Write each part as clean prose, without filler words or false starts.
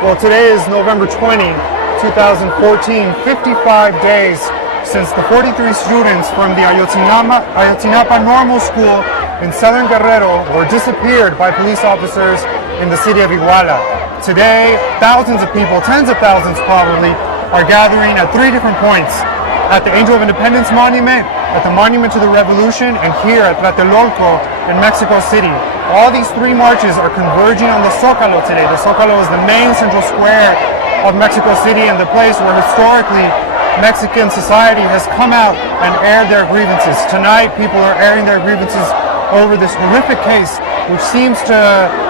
Well, today is November 20, 2014, 55 days since the 43 students from the Ayotzinapa Normal School in southern Guerrero were disappeared by police officers in the city of Iguala. Today, thousands of people, tens of thousands probably, are gathering at three different points. At the Angel of Independence Monument, at the Monument to the Revolution, and here at Tlatelolco in Mexico City. All these three marches are converging on the Zócalo today. The Zócalo is the main central square of Mexico City and the place where historically Mexican society has come out and aired their grievances. Tonight, people are airing their grievances over this horrific case, which seems to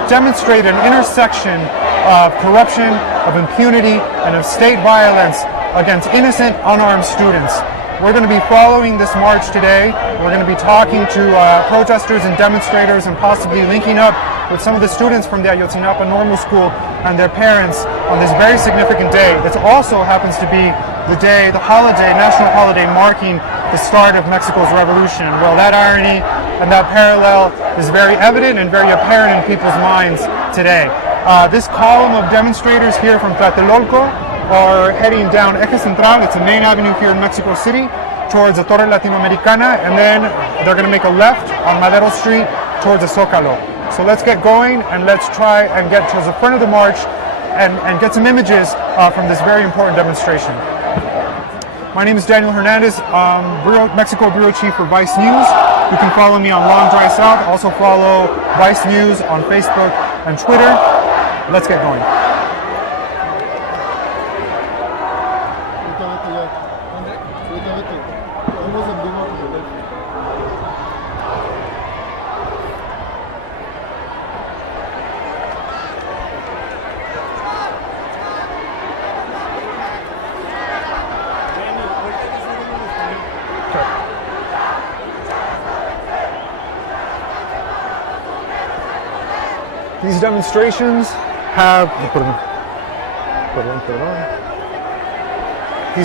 demonstrate an intersection of corruption, of impunity, and of state violence against innocent, unarmed students. We're going to be following this march today. We're going to be talking to protesters and demonstrators and possibly linking up with some of the students from the Ayotzinapa Normal School and their parents on this very significant day. It also happens to be the day, the holiday, national holiday marking the start of Mexico's revolution. Well, that irony and that parallel is very evident and very apparent in people's minds today. This column of demonstrators here from Tlatelolco are heading down Eje Central. It's a main avenue here in Mexico City towards the Torre Latinoamericana, and then they're going to make a left on Madero Street towards the Zócalo. So let's get going and let's try and get towards the front of the march and get some images from this very important demonstration. My name is Daniel Hernandez, Mexico Bureau Chief for Vice News. You can follow me on Long Dry South. Also follow Vice News on Facebook and Twitter. Let's get going. These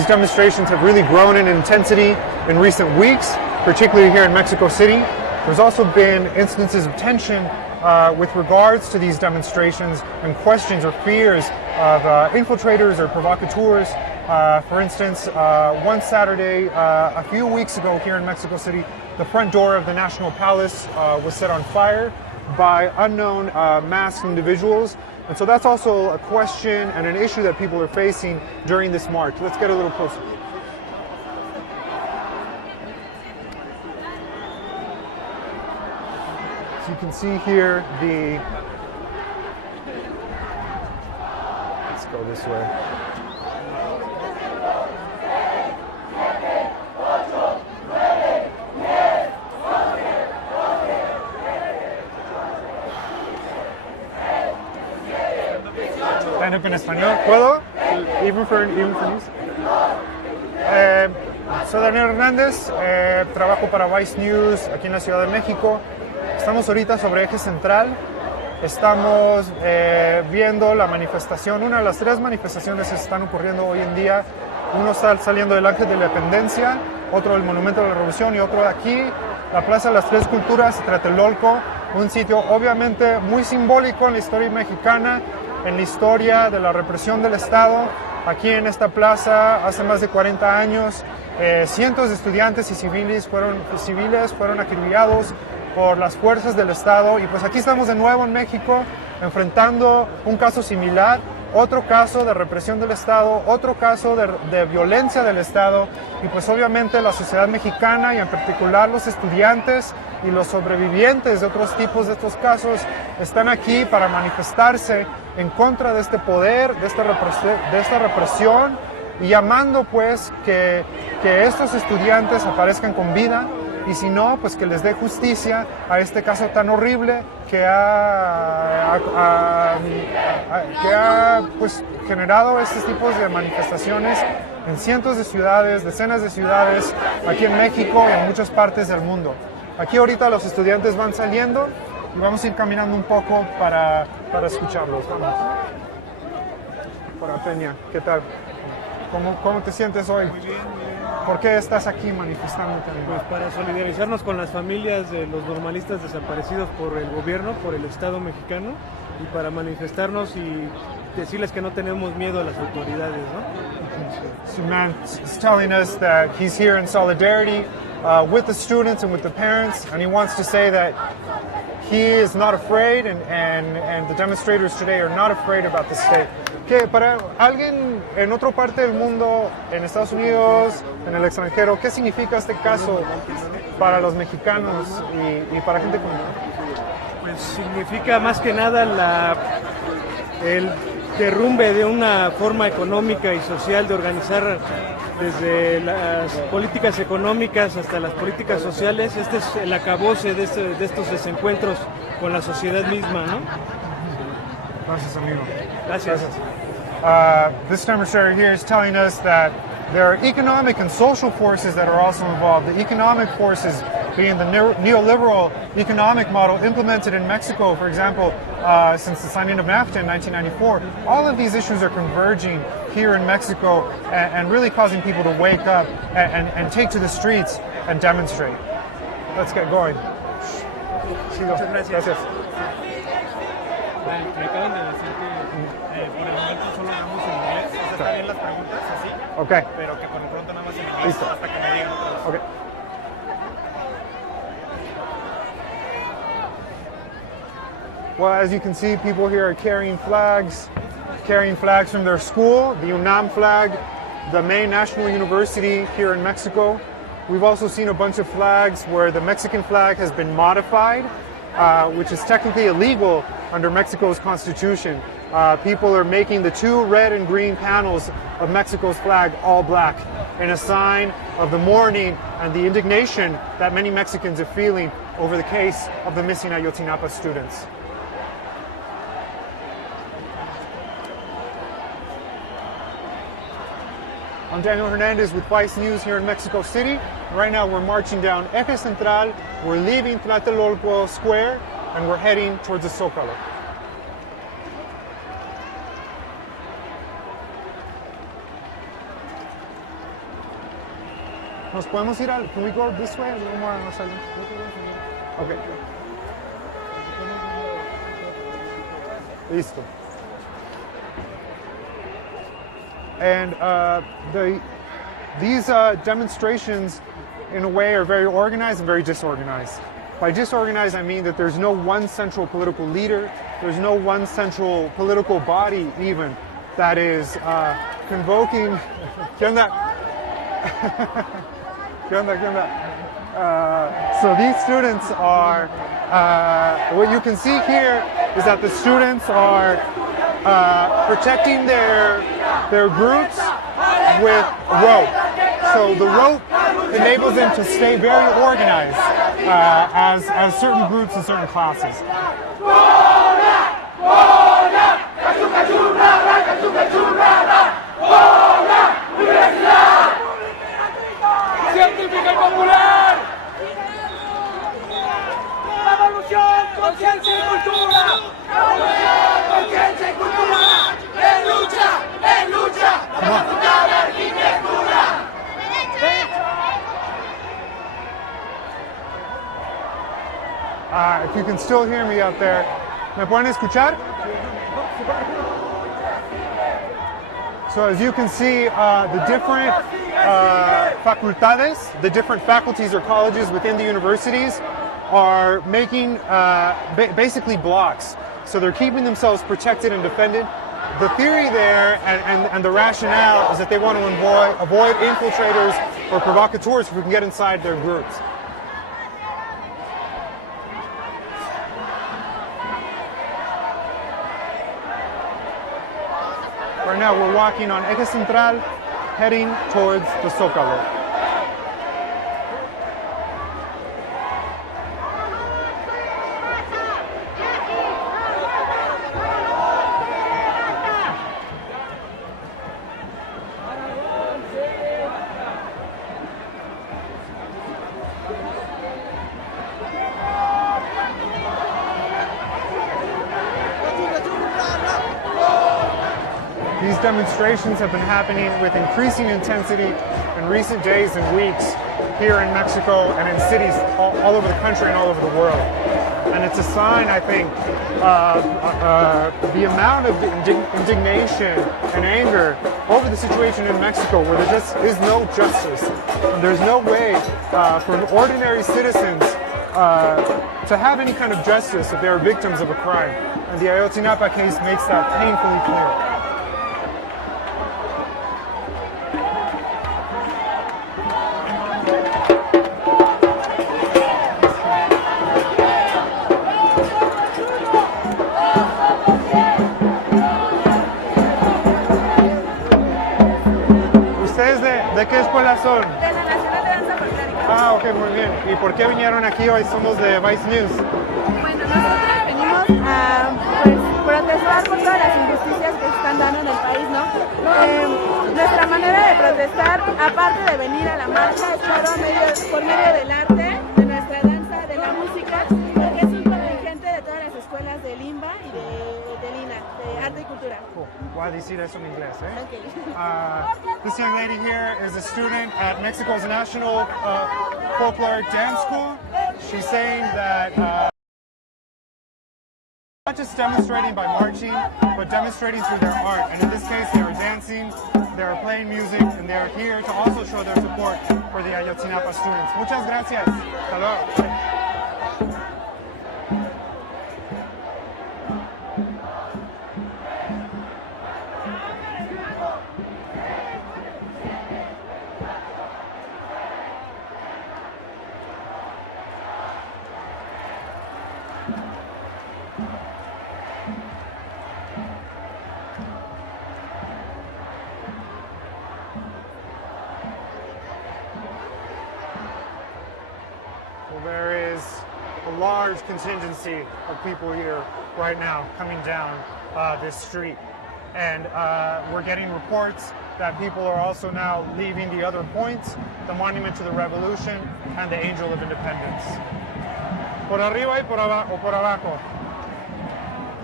demonstrations have really grown in intensity in recent weeks, particularly here in Mexico City. There's also been instances of tension with regards to these demonstrations and questions or fears of infiltrators or provocateurs. For instance, one Saturday, a few weeks ago here in Mexico City, the front door of the National Palace was set on fire by unknown masked individuals. And so that's also a question and an issue that people are facing during this march. Let's get a little closer. So you can see here let's go this way. Stand up en español. ¿Puedo? Even for news. Soy Daniel Hernandez, trabajo para Vice News aquí en la Ciudad de México. Estamos ahorita sobre Eje Central. Estamos viendo la manifestación, una de las tres manifestaciones que están ocurriendo hoy en día. Uno está saliendo del Ángel de la Independencia, otro del Monumento de la Revolución y otro de aquí, la Plaza de las Tres Culturas, Tlatelolco, un sitio obviamente muy simbólico en la historia mexicana, en la historia de la represión del Estado. Aquí en esta plaza, hace más de 40 años, cientos de estudiantes y civiles fueron acribillados por las fuerzas del Estado. Y pues aquí estamos de nuevo en México, enfrentando un caso similar, otro caso de represión del Estado, otro caso de violencia del Estado. Y pues obviamente la sociedad mexicana y en particular los estudiantes y los sobrevivientes de otros tipos de estos casos están aquí para manifestarse en contra de este poder, de esta represión, y llamando pues que estos estudiantes aparezcan con vida, y si no, pues que les dé justicia a este caso tan horrible que ha pues generado estos tipos de manifestaciones en cientos de ciudades, decenas de ciudades, aquí en México y en muchas partes del mundo. Aquí ahorita los estudiantes van saliendo y vamos a ir caminando un poco para escucharlos. Vamos. Para Peña, ¿qué tal? ¿Cómo te sientes hoy? Muy bien. ¿Por qué estás aquí manifestándote? Pues para solidarizarnos con las familias de los normalistas desaparecidos por el gobierno, por el Estado mexicano, y para manifestarnos y decirles que no tenemos miedo a las autoridades, ¿no? So man is telling us that he's here in solidarity with the students and with the parents, and he wants to say that he is not afraid, and the demonstrators today are not afraid about the state. Que para alguien en otra parte del mundo, en Estados Unidos, en el extranjero, ¿qué significa este caso para los mexicanos y para gente como Pues significa más que nada el derrumbe de una forma económica y social de organizar desde las políticas económicas hasta las políticas sociales. Este es el acabose de estos desencuentros con la sociedad misma, ¿no? Gracias, amigo. Gracias. This demonstrator here is telling us that there are economic and social forces that are also involved. The economic forces being the neoliberal economic model implemented in Mexico, for example, since the signing of NAFTA in 1994. All of these issues are converging here in Mexico and really causing people to wake up and take to the streets and demonstrate. Let's get going. Muchas gracias. Me acaban de decir que por el momento solo hablamos en inglés. O sea, está bien las preguntas, así, Okay. pero que por lo pronto nada más en inglés Listo. hasta que me digan otra vez. Okay. Well, as you can see, people here are carrying flags from their school, the UNAM flag, the main national university here in Mexico. We've also seen a bunch of flags where the Mexican flag has been modified, which is technically illegal under Mexico's constitution. People are making the two red and green panels of Mexico's flag all black in a sign of the mourning and the indignation that many Mexicans are feeling over the case of the missing Ayotzinapa students. I'm Daniel Hernandez with Vice News here in Mexico City. Right now we're marching down Eje Central, we're leaving Tlatelolco Square, and we're heading towards the Zócalo. Nos podemos ir can we go this way? A little more on the side? Okay. Listo. And these demonstrations, in a way, are very organized and very disorganized. By disorganized, I mean that there's no one central political leader, there's no one central political body even that is convoking. ¿Qué onda? ¿Qué onda? ¿Qué onda? So these students are, what you can see here is that the students are protecting their groups with rope. So the rope enables them to stay very organized as certain groups and certain classes. Científica y popular. Revolución, conciencia y cultura. Revolución, conciencia y cultura. En lucha, para fundar la arquitectura. If you can still hear me out there, ¿me pueden escuchar? So as you can see, the different facultades, the different faculties or colleges within the universities are making basically blocks. So they're keeping themselves protected and defended. The theory there and the rationale is that they want to avoid infiltrators or provocateurs who can get inside their groups. Right now we're walking on Eje Central, heading towards the Zócalo. These demonstrations have been happening with increasing intensity in recent days and weeks here in Mexico and in cities all over the country and all over the world. And it's a sign, I think, the amount of indignation and anger over the situation in Mexico, where there just is no justice. And there's no way for ordinary citizens to have any kind of justice if they are victims of a crime. And the Ayotzinapa case makes that painfully clear. ¿De qué escuela son? De la Nacional de Danza Folclórica. Ah, ok, muy bien. ¿Y por qué vinieron aquí hoy? Somos de Vice News. Bueno, nosotros venimos a pues, protestar por todas las injusticias que se están dando en el país, ¿no? Nuestra manera de protestar, aparte de venir a la marcha, es por medio del arte, de nuestra danza, de la música, porque es un contingente de todas las escuelas de Limba y de Lina, de arte y cultura. Cool. Voy a decir eso en inglés, ¿eh? Okay. This young lady here is a student at Mexico's National Folklore Dance School. She's saying that not just demonstrating by marching, but demonstrating through their art. And in this case, they are dancing, they are playing music, and they are here to also show their support for the Ayotzinapa students. Muchas gracias. Hasta luego. There is a large contingency of people here right now coming down this street. And we're getting reports that people are also now leaving the other points, the Monument to the Revolution and the Angel of Independence. Por arriba y por abajo, o por abajo.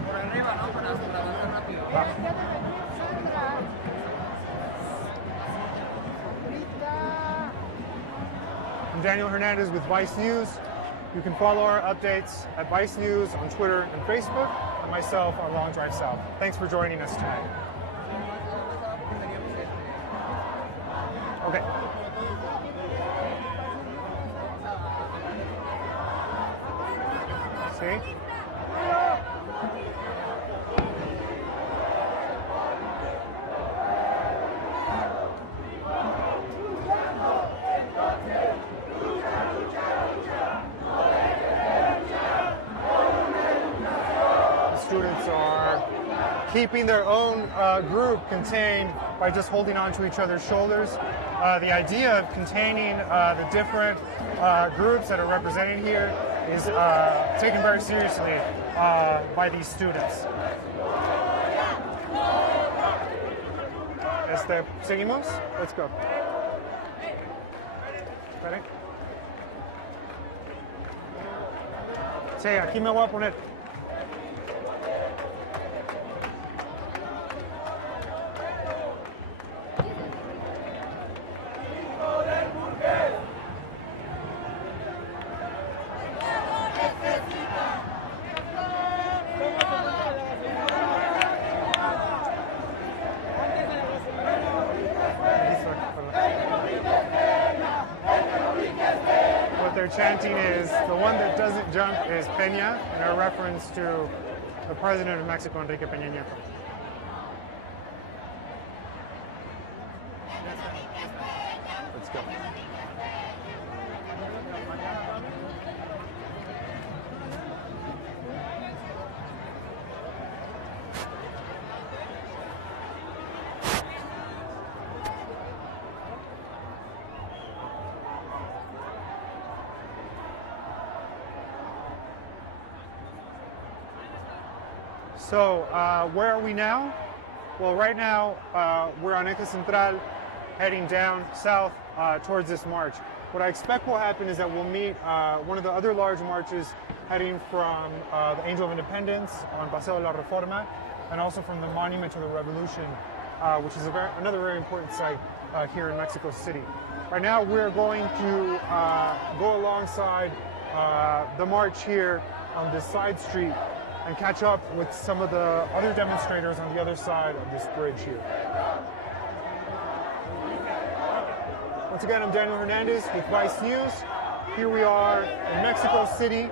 Por arriba, ¿no? Para avanzar rápido. I'm Daniel Hernandez with Vice News. You can follow our updates at Vice News on Twitter and Facebook, and myself on Long Drive South. Thanks for joining us tonight. Okay. See? Students are keeping their own group contained by just holding on to each other's shoulders. The idea of containing the different groups that are represented here is taken very seriously by these students. ¿Seguimos? Let's go. Ready? Sí, aquí me voy a poner. What they're chanting is, the one that doesn't jump is Peña, in a reference to the president of Mexico, Enrique Peña Nieto. Let's go. So, where are we now? Well, right now, we're on Eje Central, heading down south towards this march. What I expect will happen is that we'll meet one of the other large marches heading from the Angel of Independence on Paseo de la Reforma, and also from the Monument to the Revolution, which is another very important site here in Mexico City. Right now, we're going to go alongside the march here on this side street and catch up with some of the other demonstrators on the other side of this bridge here. Once again, I'm Daniel Hernandez with Vice News. Here we are in Mexico City.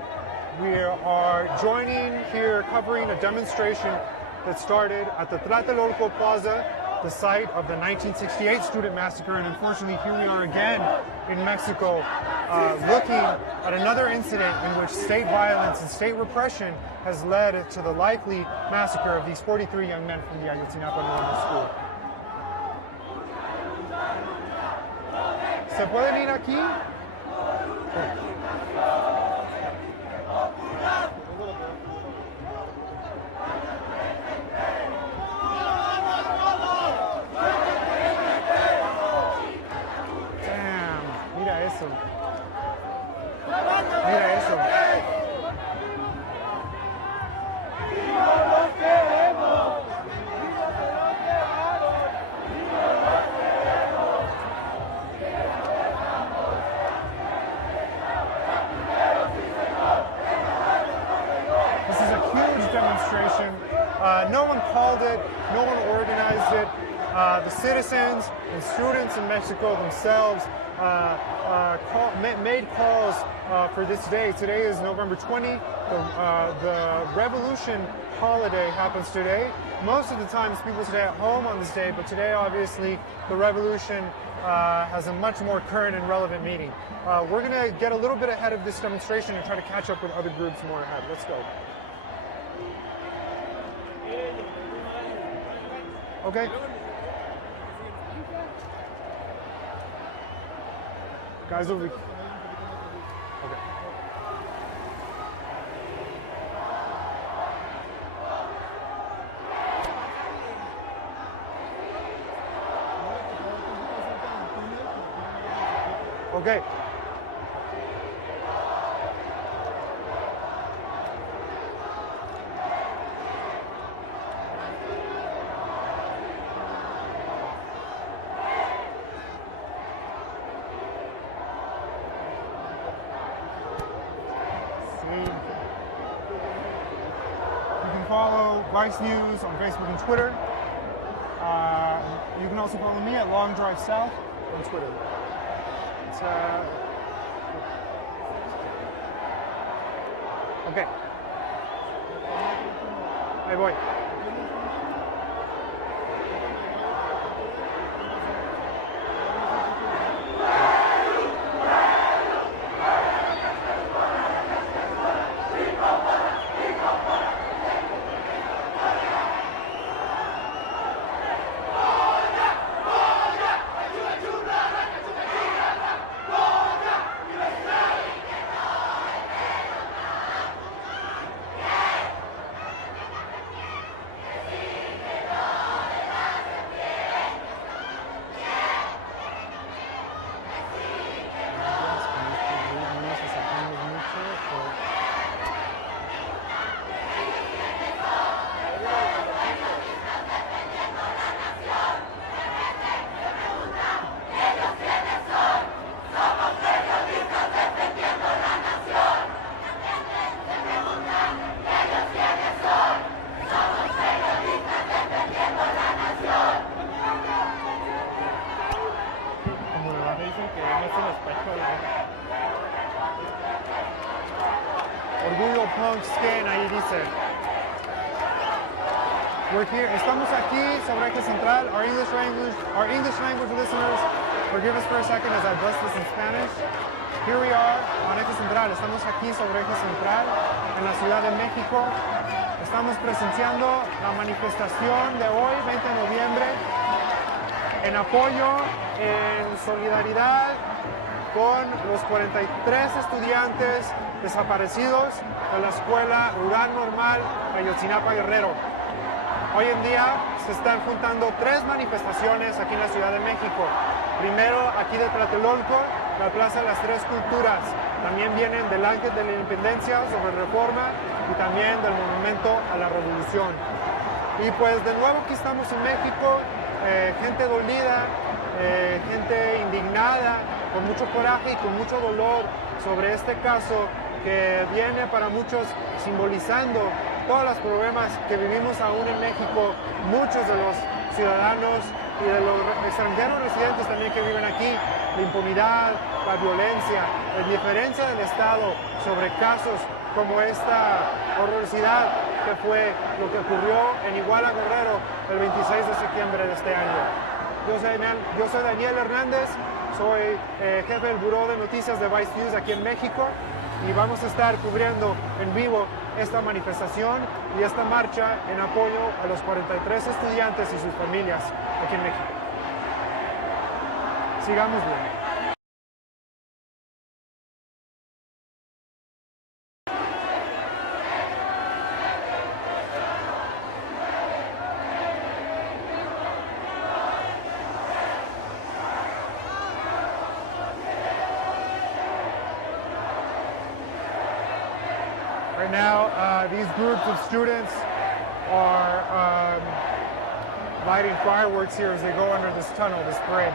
We are joining here, covering a demonstration that started at the Tlatelolco Plaza, the site of the 1968 student massacre. And unfortunately, here we are again in Mexico, looking at another incident in which state violence and state repression has led to the likely massacre of these 43 young men from the Ayotzinapa Normal School. ¿Se pueden ir aquí? Damn, mira eso. Mira eso. Demonstration. No one called it, no one organized it. The citizens and students in Mexico themselves made calls for this day. Today is November 20. The Revolution holiday happens today. Most of the times people stay at home on this day, but today obviously the Revolution has a much more current and relevant meaning. We're going to get a little bit ahead of this demonstration and try to catch up with other groups more ahead. Let's go. Okay. Guys over. Okay. Okay. Follow Vice News on Facebook and Twitter. You can also follow me at Long Drive South on Twitter. It's, okay. Ahí voy. Orgullo Punk Skin, ahí dice. We're here. Estamos aquí sobre Eje Central. Our English language listeners, forgive us for a second as I bless this in Spanish. Here we are on Eje Central. Estamos aquí sobre Eje Central en la Ciudad de México. Estamos presenciando la manifestación de hoy, 20 de noviembre, en apoyo, en solidaridad con los 43 estudiantes desaparecidos de la Escuela Rural Normal Ayotzinapa Guerrero. Hoy en día se están juntando 3 manifestaciones aquí en la Ciudad de México. Primero aquí de Tlatelolco, la Plaza de las Tres Culturas. También vienen del Ángel de la Independencia sobre Reforma y también del Monumento a la Revolución. Y pues de nuevo aquí estamos en México, gente dolida, gente indignada, con mucho coraje y con mucho dolor sobre este caso que viene para muchos simbolizando todos los problemas que vivimos aún en México, muchos de los ciudadanos y de los extranjeros residentes también que viven aquí, la impunidad, la violencia, la indiferencia del Estado sobre casos como esta horrorosidad que fue lo que ocurrió en Iguala, Guerrero, el 26 de septiembre de este año. Yo soy Daniel Hernández, soy jefe del Buró de Noticias de Vice News aquí en México y vamos a estar cubriendo en vivo esta manifestación y esta marcha en apoyo a los 43 estudiantes y sus familias aquí en México. Sigamos bien. Right now, these groups of students are lighting fireworks here as they go under this tunnel, this bridge.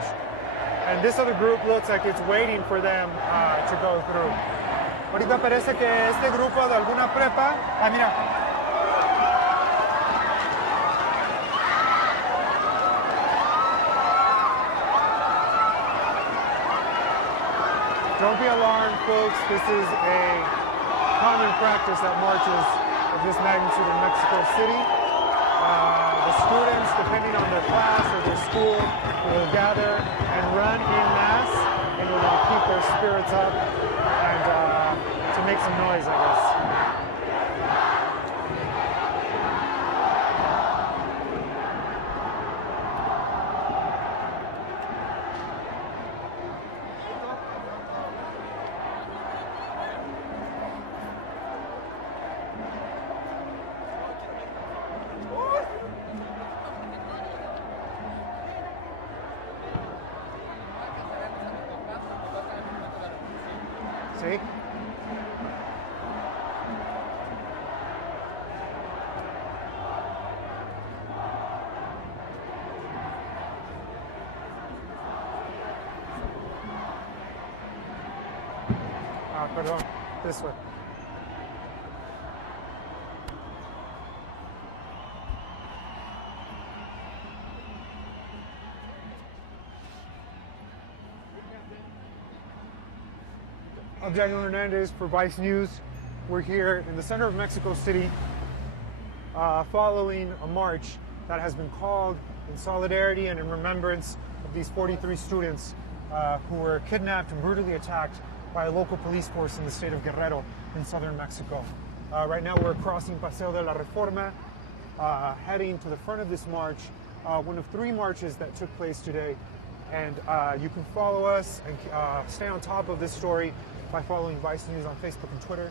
And this other group looks like it's waiting for them to go through. Ahorita parece que este grupo de alguna prepa... Ah, mira. Don't be alarmed, folks. This is a common practice at marches of this magnitude in Mexico City. The students, depending on their class or their school, will gather and run en masse in order to keep their spirits up and to make some noise, I guess. See? Perdón, this way. I'm Daniel Hernandez for Vice News. We're here in the center of Mexico City following a march that has been called in solidarity and in remembrance of these 43 students who were kidnapped and brutally attacked by a local police force in the state of Guerrero in southern Mexico. Right now we're crossing Paseo de la Reforma, heading to the front of this march, one of 3 marches that took place today. And you can follow us and stay on top of this story by following Vice News on Facebook and Twitter.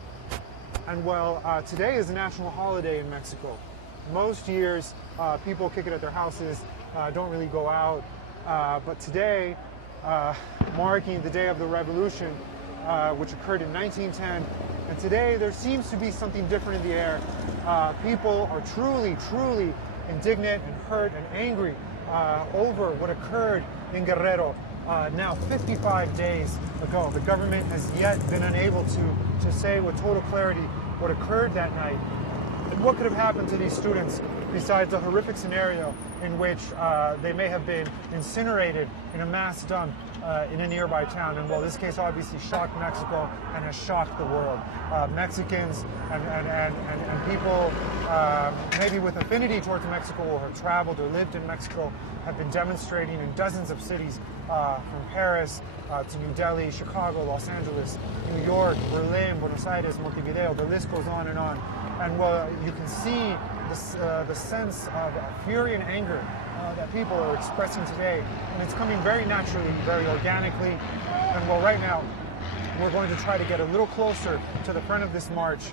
And well, today is a national holiday in Mexico. Most years, people kick it at their houses, don't really go out. But today, marking the day of the revolution, which occurred in 1910, and today there seems to be something different in the air. People are truly, truly indignant and hurt and angry over what occurred in Guerrero now 55 days ago. The government has yet been unable to say with total clarity what occurred that night and what could have happened to these students besides a horrific scenario in which they may have been incinerated in a mass dump in a nearby town. And well, this case obviously shocked Mexico and has shocked the world. Mexicans and people maybe with affinity towards Mexico or have traveled or lived in Mexico have been demonstrating in dozens of cities from Paris to New Delhi, Chicago, Los Angeles, New York, Berlin, Buenos Aires, Montevideo. The list goes on. And well, you can see this, the sense of fury and anger that people are expressing today. And it's coming very naturally, very organically. And well, right now, we're going to try to get a little closer to the front of this march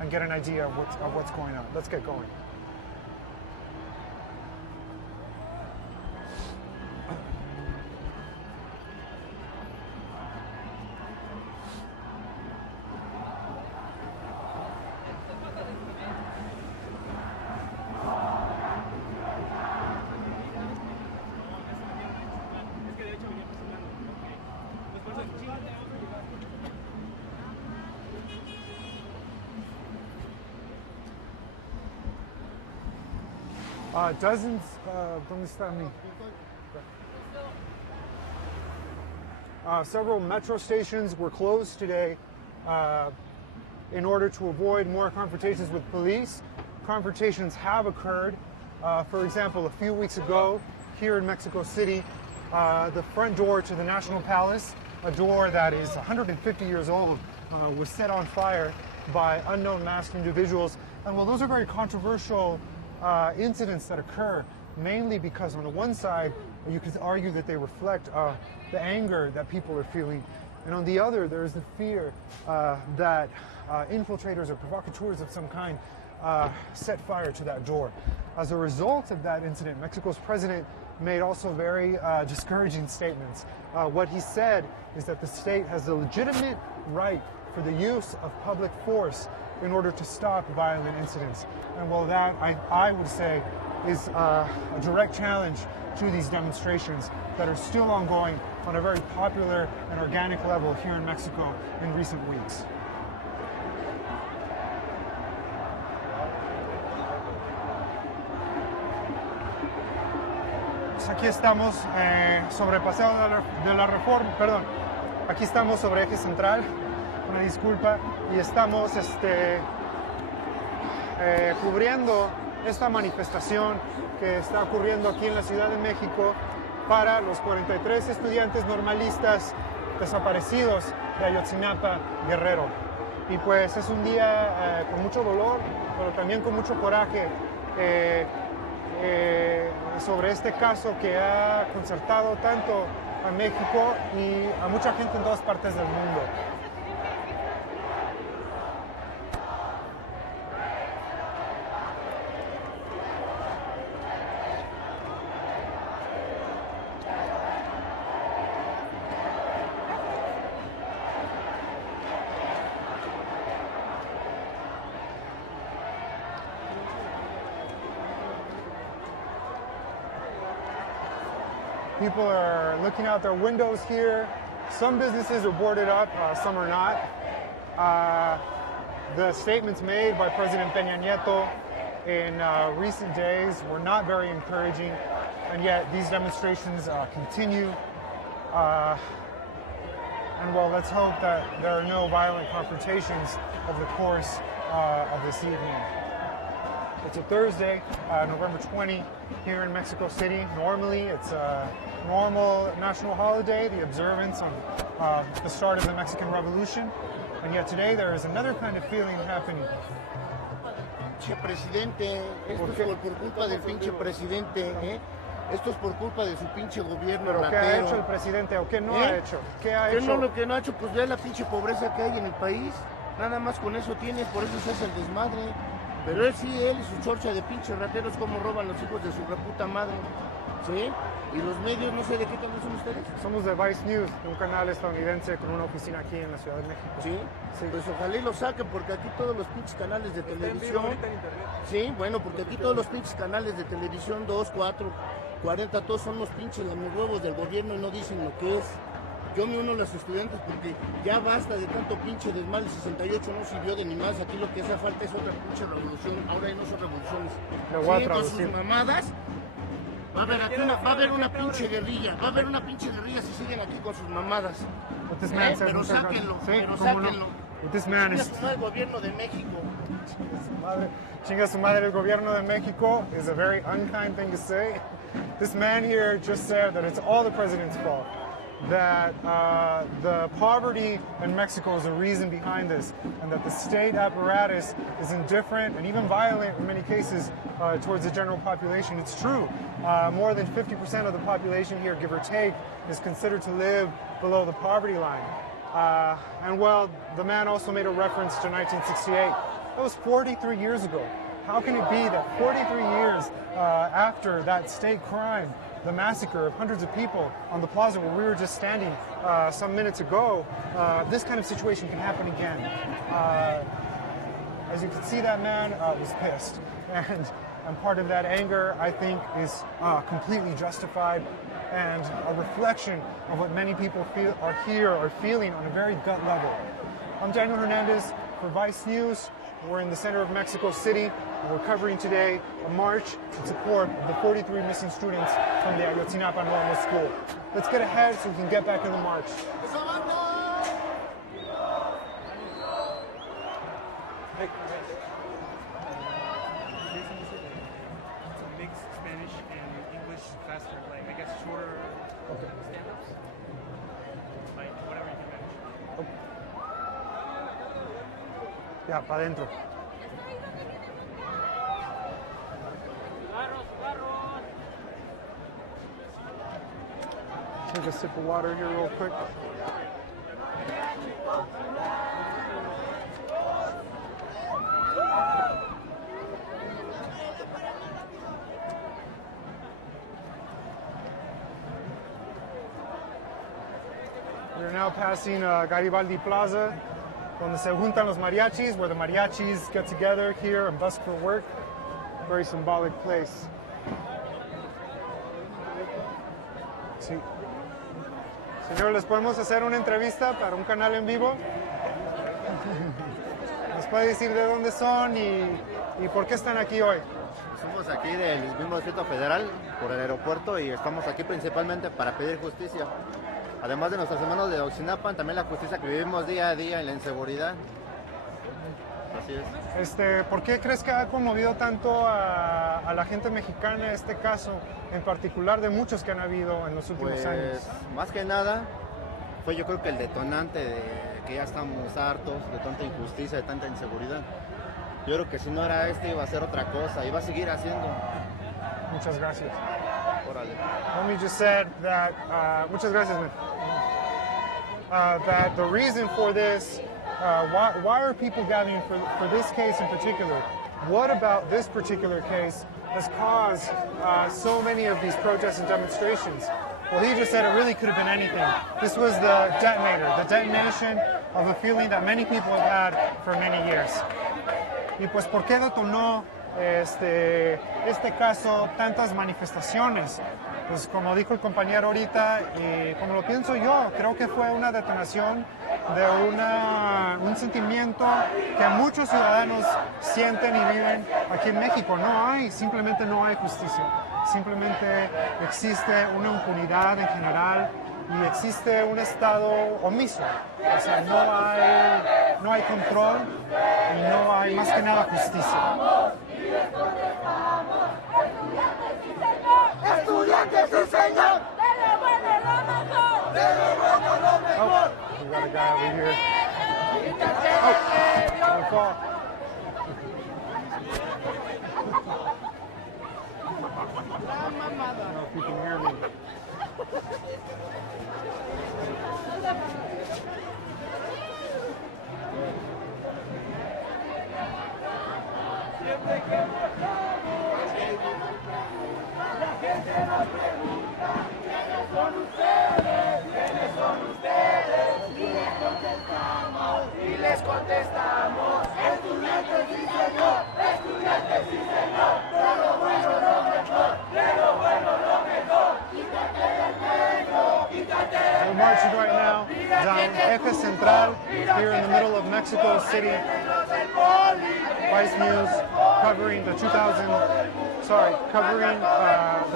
and get an idea of what's going on. Let's get going. Dozens, ¿dónde está mi? Several metro stations were closed today in order to avoid more confrontations with police. Confrontations have occurred. For example, a few weeks ago, here in Mexico City, the front door to the National Palace, a door that is 150 years old, was set on fire by unknown masked individuals. And while those are very controversial incidents that occur, mainly because on the one side, you could argue that they reflect the anger that people are feeling. And on the other, there is the fear that infiltrators or provocateurs of some kind set fire to that door. As a result of that incident, Mexico's president made also very discouraging statements. What he said is that the state has a legitimate right for the use of public force in order to stop violent incidents. And while that, I would say, is a direct challenge to these demonstrations that are still ongoing on a very popular and organic level here in Mexico in recent weeks. Pues aquí estamos sobre Paseo de la Reforma, perdón, aquí estamos sobre Eje Central, una disculpa, y estamos cubriendo esta manifestación que está ocurriendo aquí en la Ciudad de México para los 43 estudiantes normalistas desaparecidos de Ayotzinapa, Guerrero. Y pues es un día con mucho dolor, pero también con mucho coraje sobre este caso que ha concertado tanto a México y a mucha gente en todas partes del mundo. People are looking out their windows here. Some businesses are boarded up, some are not. The statements made by President Peña Nieto in recent days were not very encouraging, and yet these demonstrations continue. And well, let's hope that there are no violent confrontations over the course of this evening. It's a Thursday, November 20, here in Mexico City. Normally, it's a normal national holiday, the observance of the start of the Mexican Revolution. And yet today there is another kind of feeling happening. Pinche presidente, esto es por culpa del pinche presidente, ¿eh? Esto es por culpa de su pinche gobierno. ¿Pero qué ha hecho el presidente o qué no ha hecho? ¿Qué ha hecho? Lo que no ha hecho, pues vea la pinche pobreza que hay en el país. Nada más con eso tiene, por eso se hace el desmadre. Pero él sí, él y su chorcha de pinches rateros, cómo roban los hijos de su reputa madre. ¿Sí? Y los medios, no sé de qué canal son ustedes. Somos de Vice News, un canal estadounidense con una oficina aquí en la Ciudad de México. ¿Sí? Sí. Pues ojalá y lo saquen, porque aquí todos los pinches canales de televisión... Sí, bueno, porque aquí todos los pinches canales de televisión, 2, 4, 40, todos son los pinches lamihuevos del gobierno y no dicen lo que es. Yo me uno a los estudiantes porque ya basta de tanto pinche desmadre. El 68 no sirvió de ni más. Aquí lo que hace falta es otra pinche revolución. Ahora ya no son revoluciones. Sí, con sus mamadas. Va a haber una pinche guerrilla. Va a haber una pinche guerrilla si siguen aquí con sus mamadas. Pero sáquenlo. Pero sáquenlo. Chinga el gobierno de México. Chinga su madre el gobierno de México is a very unkind thing to say. This man here just said that it's all the president's fault. That the poverty in Mexico is the reason behind this, and that the state apparatus is indifferent and even violent in many cases towards the general population. It's true. More than 50% of the population here, give or take, is considered to live below the poverty line. And well, the man also made a reference to 1968. That was 43 years ago. How can it be that 43 years after that state crime, the massacre of hundreds of people on the plaza where we were just standing some minutes ago, this kind of situation can happen again. As you can see, that man was pissed. And part of that anger, I think, is completely justified and a reflection of what many people are feeling on a very gut level. I'm Daniel Hernandez for Vice News. we're in the center of Mexico City. We're covering today a march in support of the 43 missing students from the Ayotzinapa Normal School. Let's get ahead so we can get back in the march. Mix Spanish and English faster, like I guess shorter stand-ups, like whatever you can manage. Ya, para adentro. Take a sip of water here real quick. We're now passing Garibaldi Plaza, donde se juntan los mariachis, where the mariachis get together here and busk for work. Very symbolic place. Sí. Señor, ¿les podemos hacer una entrevista para un canal en vivo? ¿Nos puede decir de dónde son y por qué están aquí hoy? Somos aquí del mismo Distrito Federal, por el aeropuerto, y estamos aquí principalmente para pedir justicia. Además de nuestros hermanos de Ayotzinapa, también la justicia que vivimos día a día en la inseguridad. Así es. ¿Por qué crees que ha conmovido tanto a la gente mexicana este caso, en particular de muchos que han habido en los últimos años? Más que nada, fue yo creo que el detonante de que ya estamos hartos de tanta injusticia, de tanta inseguridad. Yo creo que si no era iba a ser otra cosa, iba a seguir haciendo. Muchas gracias. Órale. Homie just said that, muchas gracias, man. That the reason for this, why are people gathering for this case in particular? What about this particular case has caused so many of these protests and demonstrations? Well, he just said it really could have been anything. This was the detonator, the detonation of a feeling that many people have had for many years. Y pues, ¿por qué detonó este caso tantas manifestaciones? Pues como dijo el compañero ahorita, y como lo pienso yo, creo que fue una detonación de un sentimiento que muchos ciudadanos sienten y viven aquí en México. Simplemente no hay justicia. Simplemente existe una impunidad en general y existe un estado omiso. O sea, no hay control y no hay más que nada justicia. ¡Estudiantes y señor! ¡De lo bueno lo mejor! ¡De lo bueno lo mejor! We got a guy over here. Don't fall. I don't know if you can hear me. Siempre que marchamos, la gente nos pregunta ¿quiénes son ustedes? ¿Quiénes son ustedes? Y les contestamos estudiantes y señor, estudiantes y señor, de lo bueno lo mejor, de lo bueno lo mejor, quítate del medio, quítate del We're marching right now down Eje Central here in the middle of Mexico City. Vice News covering the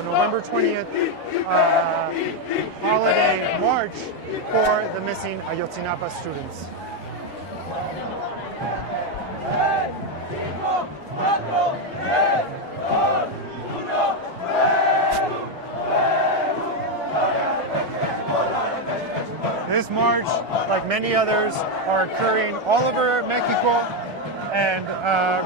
November 20th holiday march for the missing Ayotzinapa students. This march, like many others, are occurring all over Mexico and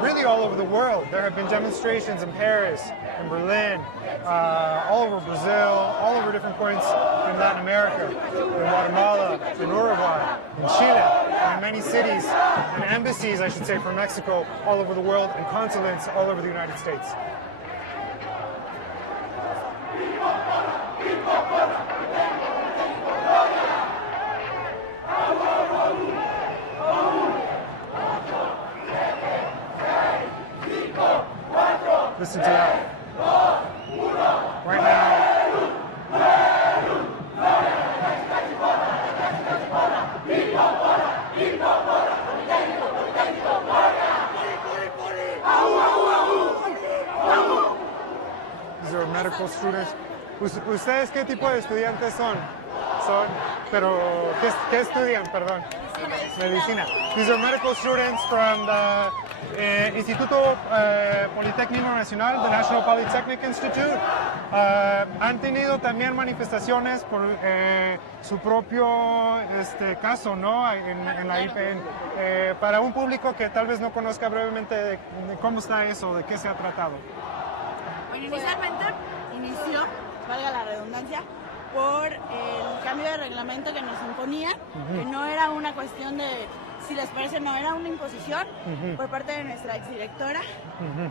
really all over the world. There have been demonstrations in Paris, in Berlin, all over Brazil, all over different points in Latin America, in Guatemala, in Uruguay, in Chile, and in many cities and embassies, I should say, for Mexico all over the world and consulates all over the United States. Listen to that. Right now. These are medical students. ¿Ustedes qué tipo de estudiantes son? Pero, ¿qué estudian? Perdón. Medicina. These are medical students from the Instituto Politécnico Nacional, the National Polytechnic Institute. Han tenido también manifestaciones por su propio caso, ¿no? En la IPN. Para un público que tal vez no conozca brevemente de cómo está eso, de qué se ha tratado. Bueno, inicialmente inició, valga la redundancia, por el cambio de reglamento que nos imponía, que no era una cuestión de, si les parece, no, era una imposición por parte de nuestra exdirectora,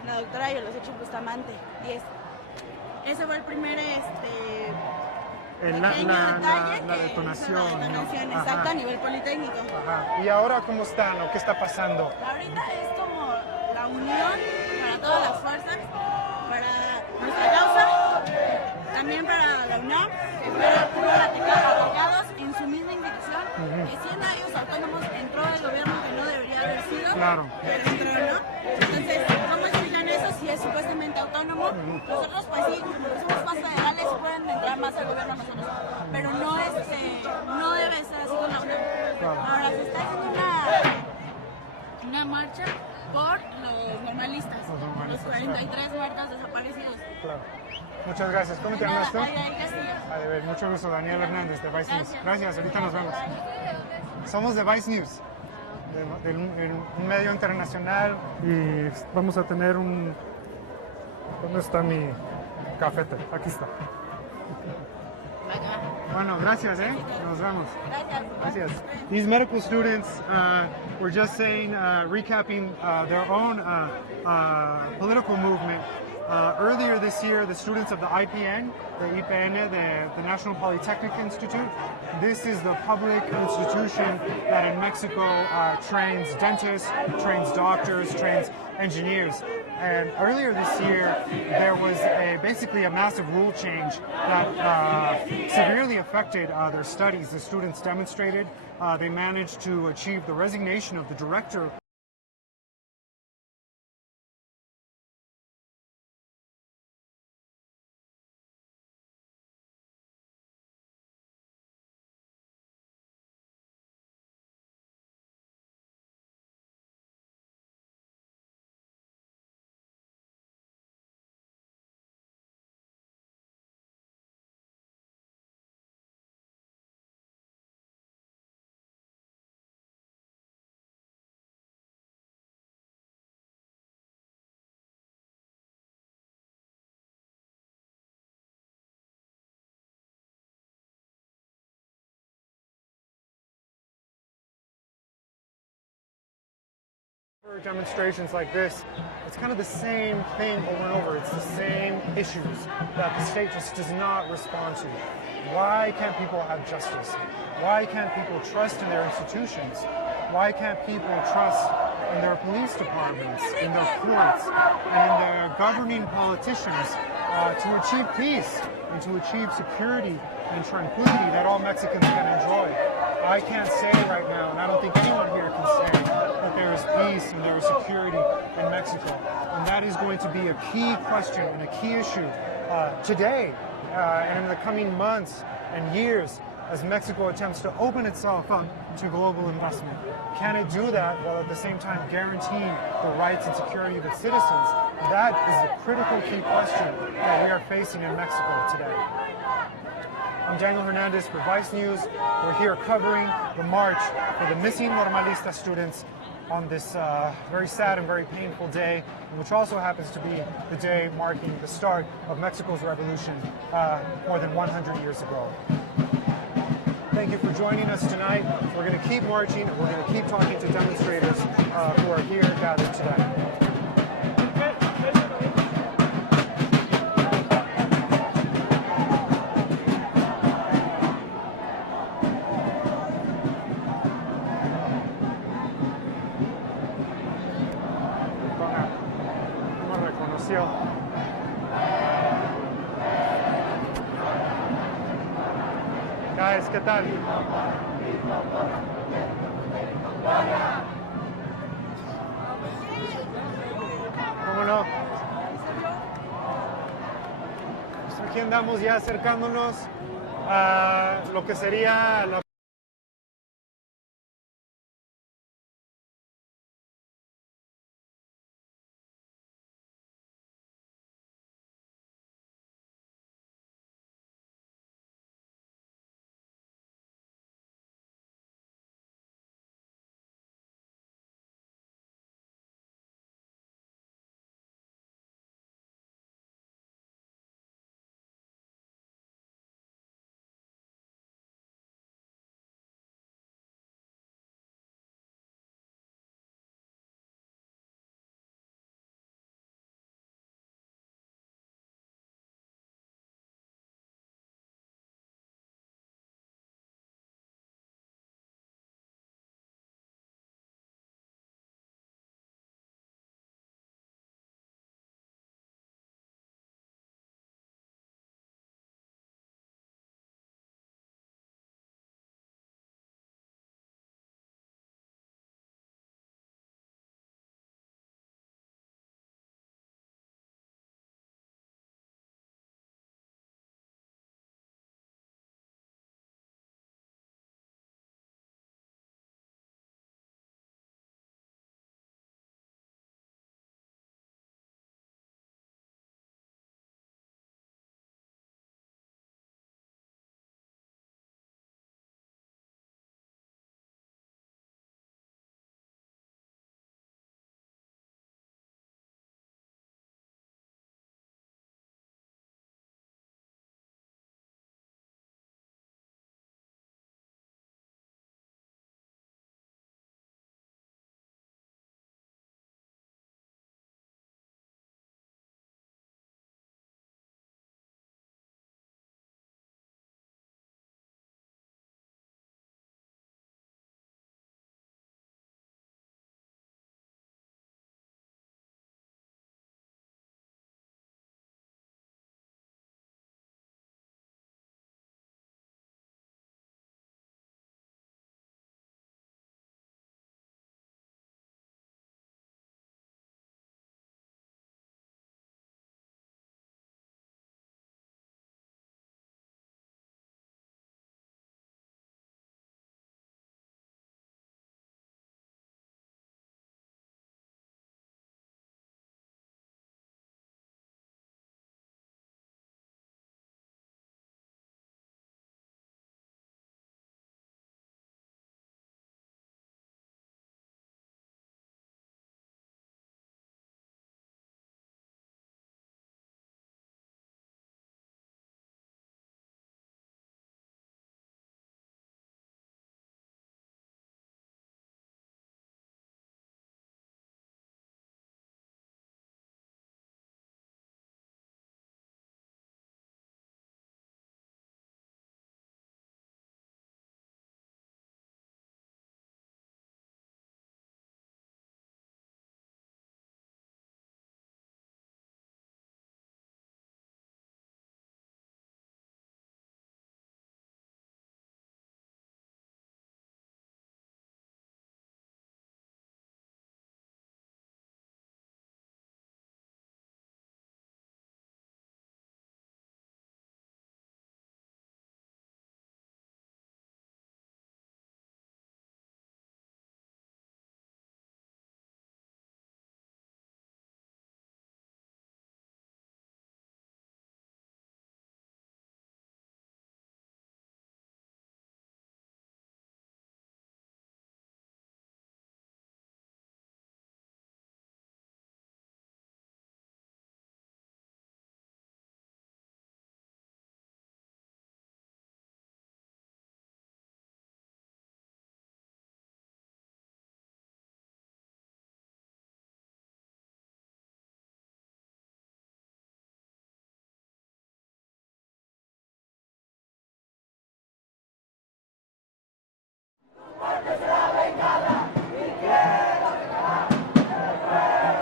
la doctora Yolosechi Bustamante. Y ese fue el primer pequeño detalle la detonación. La detonación, exacto, a nivel politécnico. Ajá. ¿Y ahora cómo están o qué está pasando? Ahorita es como la unión para todas las fuerzas, para nuestra causa, también para la UNAM, que fueron atacados en su misma institución, que siendo ellos autónomos entró el gobierno que no debería haber sido, Claro. pero entró, ¿no? Entonces, ¿cómo explican eso si es supuestamente autónomo? Nosotros, pues sí, como somos más federales, pueden entrar más al gobierno nosotros, pero no debe ser así con la UNAM. Ahora se está haciendo una marcha por los normalistas, los 43 muertos desaparecidos. Claro. Muchas gracias. ¿Cómo te llamas tú? A ver, mucho gusto, Daniel Hernández de Vice News. Gracias, ahorita nos vemos. Somos de Vice News, de un medio internacional, y vamos a tener un... ¿Dónde está mi cafete? Aquí está. Bueno, gracias, Nos vemos. Gracias. These medical students were just saying, recapping their own political movement. Earlier this year, the students of the IPN, the IPN, the National Polytechnic Institute, this is the public institution that in Mexico trains dentists, trains doctors, trains engineers. And earlier this year, there was basically a massive rule change that severely affected their studies. The students demonstrated. They managed to achieve the resignation of the director. Demonstrations like this, it's kind of the same thing over and over. It's the same issues that the state just does not respond to. Why can't people have justice? Why can't people trust in their institutions? Why can't people trust in their police departments, in their courts, and in their governing politicians to achieve peace and to achieve security and tranquility that all Mexicans can enjoy? I can't say right now, and I don't think anyone here can say, that there is peace and there is security in Mexico. And that is going to be a key question and a key issue today and in the coming months and years as Mexico attempts to open itself up to global investment. Can it do that while at the same time guaranteeing the rights and security of its citizens? That is the critical key question that we are facing in Mexico today. I'm Daniel Hernandez for Vice News. We're here covering the march for the missing Normalista students on this very sad and very painful day, which also happens to be the day marking the start of Mexico's revolution more than 100 years ago. Thank you for joining us tonight. We're going to keep marching. We're going to keep talking to demonstrators who are here gathered today. Guys, ¿qué tal? ¿Cómo no? aquí andamos ya acercándonos a lo que sería la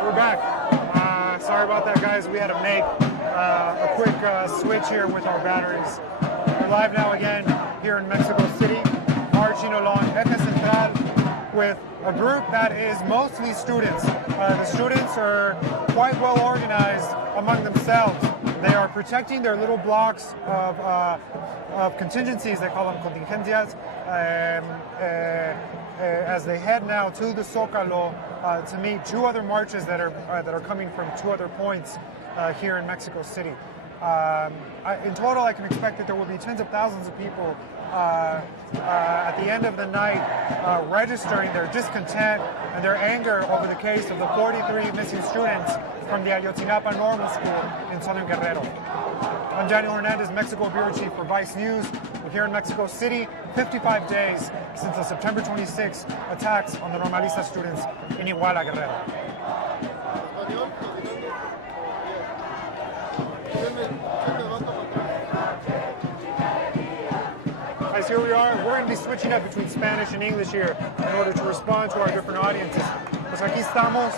We're back. Sorry about that, guys. We had to make a quick switch here with our batteries. We're live now again here in Mexico City, marching along Eje Central with a group that is mostly students. The students are quite well organized among themselves. They are protecting their little blocks of contingencies, they call them contingencias, as they head now to the Zócalo to meet two other marches that are coming from two other points here in Mexico City. In total, I can expect that there will be tens of thousands of people at the end of the night registering their discontent and their anger over the case of the 43 missing students from the Ayotzinapa Normal School in Southern Guerrero. I'm Daniel Hernandez, Mexico Bureau Chief for Vice News. We're here in Mexico City, 55 days since the September 26 attacks on the Normalista students in Iguala, Guerrero. Guys, here we are. We're going to be switching up between Spanish and English here in order to respond to our different audiences. Pues aquí estamos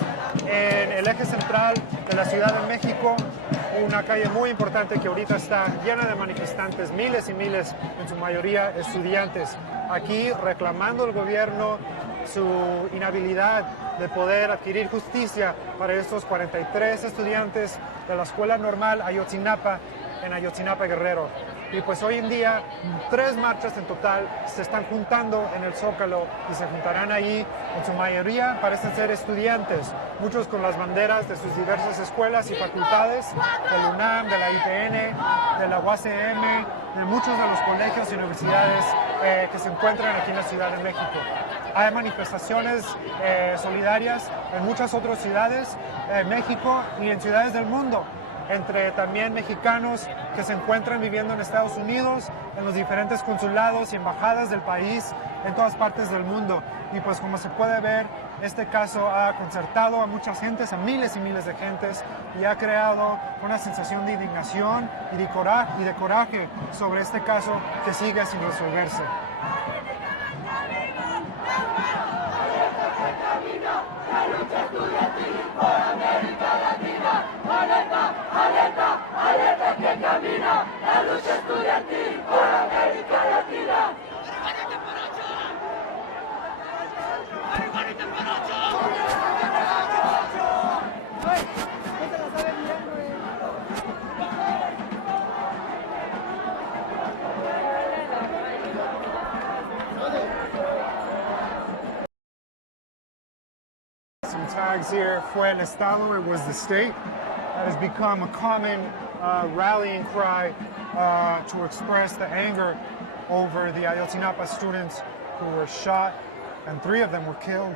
en el eje central de la Ciudad de México, una calle muy importante que ahorita está llena de manifestantes, miles y miles, en su mayoría estudiantes, aquí reclamando al gobierno su inhabilidad de poder adquirir justicia para estos 43 estudiantes de la Escuela Normal Ayotzinapa en Ayotzinapa, Guerrero. Y pues hoy en día 3 marchas en total se están juntando en el Zócalo y se juntarán ahí. En su mayoría parecen ser estudiantes, muchos con las banderas de sus diversas escuelas y facultades, del UNAM, de la IPN, de la UACM, de muchos de los colegios y universidades que se encuentran aquí en la Ciudad de México. Hay manifestaciones solidarias en muchas otras ciudades de México y en ciudades del mundo, entre también mexicanos que se encuentran viviendo en Estados Unidos, en los diferentes consulados y embajadas del país, en todas partes del mundo. Y pues como se puede ver, este caso ha concertado a muchas gentes, a miles y miles de gentes, y ha creado una sensación de indignación y de coraje sobre este caso que sigue sin resolverse. Alerta que camina, la lucha estudiantil por América Latina. Some tags here, fue el Estado, it was the state. That has become a common rallying cry to express the anger over the Ayotzinapa students who were shot, and 3 of them were killed,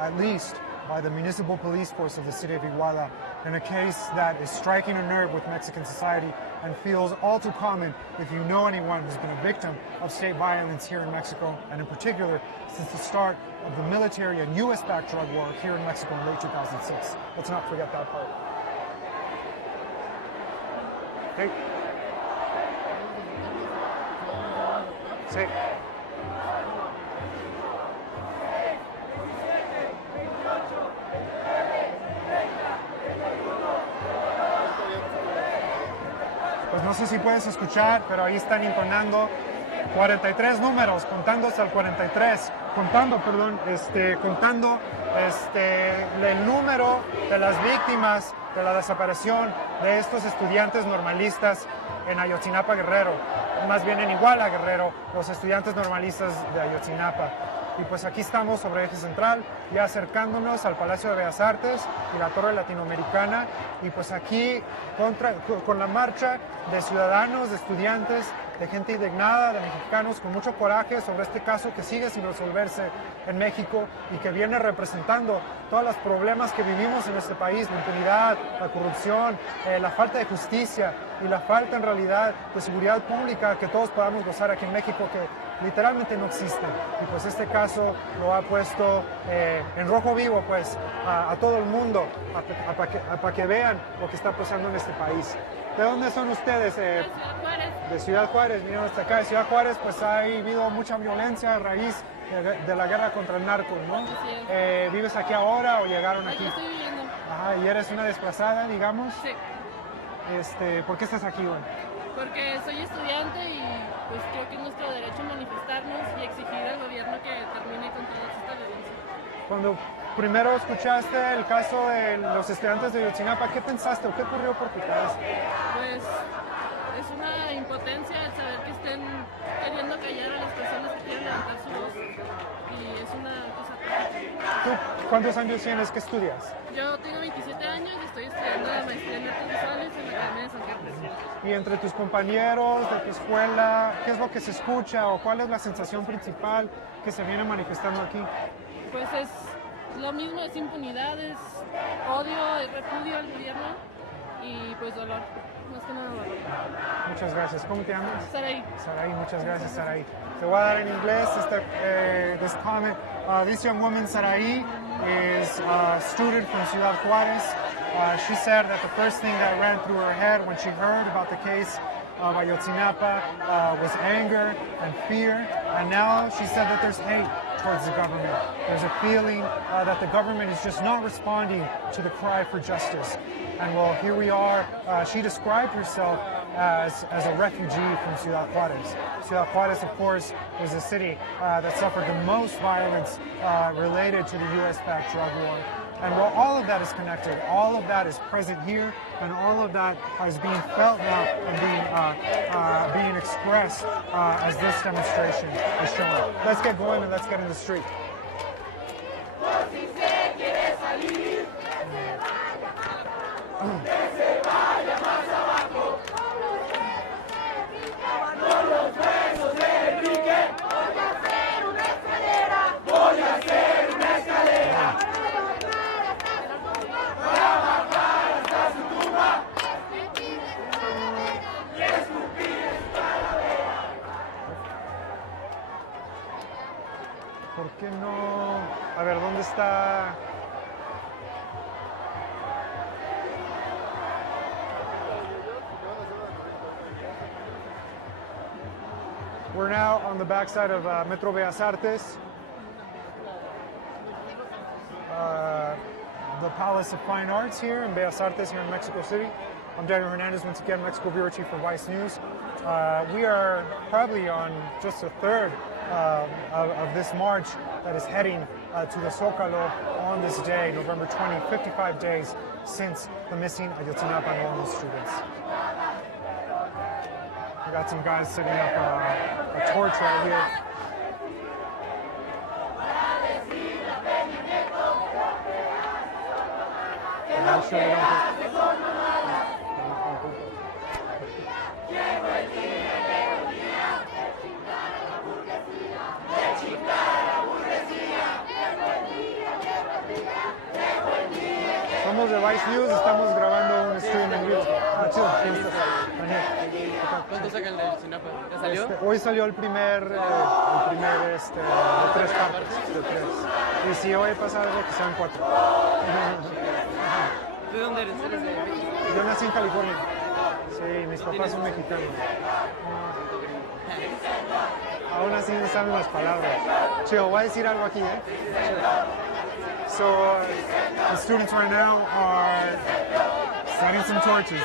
at least, by the municipal police force of the city of Iguala, in a case that is striking a nerve with Mexican society and feels all too common if you know anyone who's been a victim of state violence here in Mexico, and in particular since the start of the military and U.S.-backed drug war here in Mexico in late 2006. Let's not forget that part. Okay. Sí. Pues no sé si puedes escuchar, pero ahí están intonando 43 números, contándose al 43, contando el número de las víctimas de la desaparición de estos estudiantes normalistas en Ayotzinapa, Guerrero, más bien en Iguala, Guerrero, los estudiantes normalistas de Ayotzinapa. Y pues aquí estamos sobre eje central, ya acercándonos al Palacio de Bellas Artes y la Torre Latinoamericana, y pues aquí con la marcha de ciudadanos, de estudiantes, de gente indignada, de mexicanos con mucho coraje sobre este caso que sigue sin resolverse en México y que viene representando todos los problemas que vivimos en este país, la impunidad, la corrupción, la falta de justicia y la falta en realidad de seguridad pública que todos podamos gozar aquí en México, que literalmente no existe. Y pues este caso lo ha puesto en rojo vivo pues a todo el mundo para que vean lo que está pasando en este país. ¿De dónde son ustedes? De Ciudad Juárez. Vinieron hasta acá de Ciudad Juárez, pues ha habido mucha violencia a raíz de la guerra contra el narco, ¿no? ¿Vives aquí ahora o llegaron aquí? Aquí estoy viviendo. Ajá, ¿y eres una desplazada, digamos? Sí. ¿Por qué estás aquí, güey? Porque soy estudiante y pues creo que es nuestro derecho manifestarnos y exigir al gobierno que termine con toda esta violencia. primero escuchaste el caso de los estudiantes de Ayotzinapa, ¿qué pensaste o qué ocurrió por tu cabeza? Pues es una impotencia el saber que estén queriendo callar a las personas que quieren levantar su voz. Y es una cosa trágica. ¿Tú cuántos años tienes? ¿Qué estudias? Yo tengo 27 años y estoy estudiando la maestría en artes visuales en la Academia de San Carlos. Y entre tus compañeros de tu escuela, ¿qué es lo que se escucha o cuál es la sensación principal que se viene manifestando aquí? Pues es lo mismo, es impunidad, es odio, es repudio al gobierno y pues dolor, más que nada dolor. Muchas gracias. ¿Cómo te llamas? Saraí. Saraí, muchas gracias, Saraí. Te voy a dar en inglés this comment. This young woman, Saraí, is a student from Ciudad Juárez. She said that the first thing that ran through her head when she heard about the case of Ayotzinapa was anger and fear, and now she said that there's hate towards the government. There's a feeling that the government is just not responding to the cry for justice. And well, here we are. She described herself as a refugee from Ciudad Juárez. Ciudad Juárez, of course, was a city that suffered the most violence related to the U.S.-backed drug war. And while all of that is connected, all of that is present here, and all of that is being felt now and being expressed as this demonstration is showing. Let's get going and let's get in the street. ¿Por qué no? A ver, ¿dónde está? We're now on the backside of Metro Bellas Artes, the Palace of Fine Arts here in Bellas Artes here in Mexico City. I'm Daniel Hernandez, once again, Mexico Bureau Chief for Vice News. We are probably on just a third of this march that is heading to the Zócalo on this day, November 20, 55 days since the missing Ayotzinapa normal students. We got some guys setting up a torch right here. And I'm sure we don't get... Somos de Vice News, estamos grabando un stream en vivo. ¿Cuánto saca el de Sinapa? ¿Ya salió? Hoy salió el primer de 3 partes, de 3. Y si hoy pasa algo, que sean 4. ¿De dónde eres? ¿Eres de México? Yo nací en California. Sí, mis papás son mexicanos. Aún así no saben las palabras. Chido, voy a decir algo aquí, ¿eh? So, the students right now are setting some torches.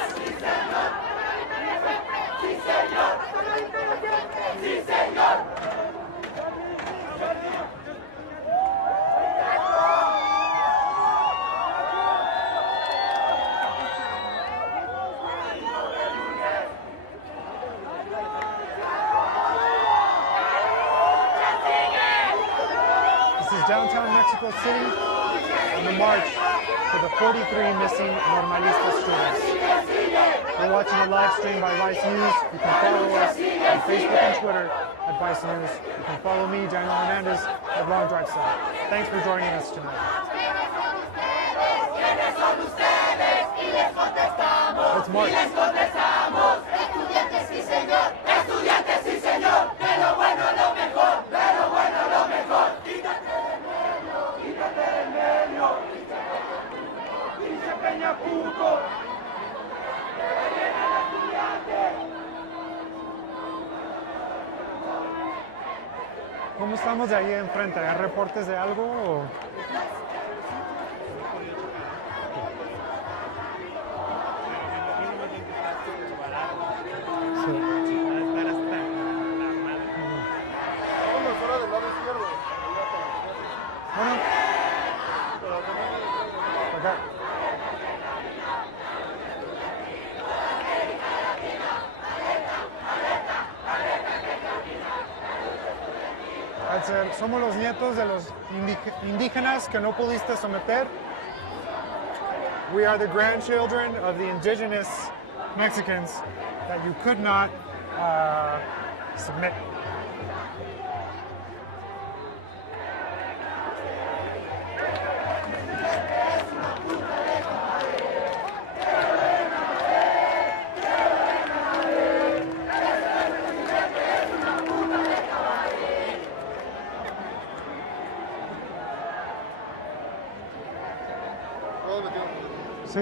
This is downtown Mexico City on the march for the 43 missing Normalista students. We're watching a live stream by Vice News. You can follow us on Facebook and Twitter at Vice News. You can follow me, Daniel Hernandez, at Long Drive South. Thanks for joining us tonight. Let's march. ¿Cómo estamos de ahí enfrente? ¿Hay reportes de algo? O... Somos los nietos de los indígenas que no pudiste someter. We are the grandchildren of the indigenous Mexicans that you could not submit. Sí.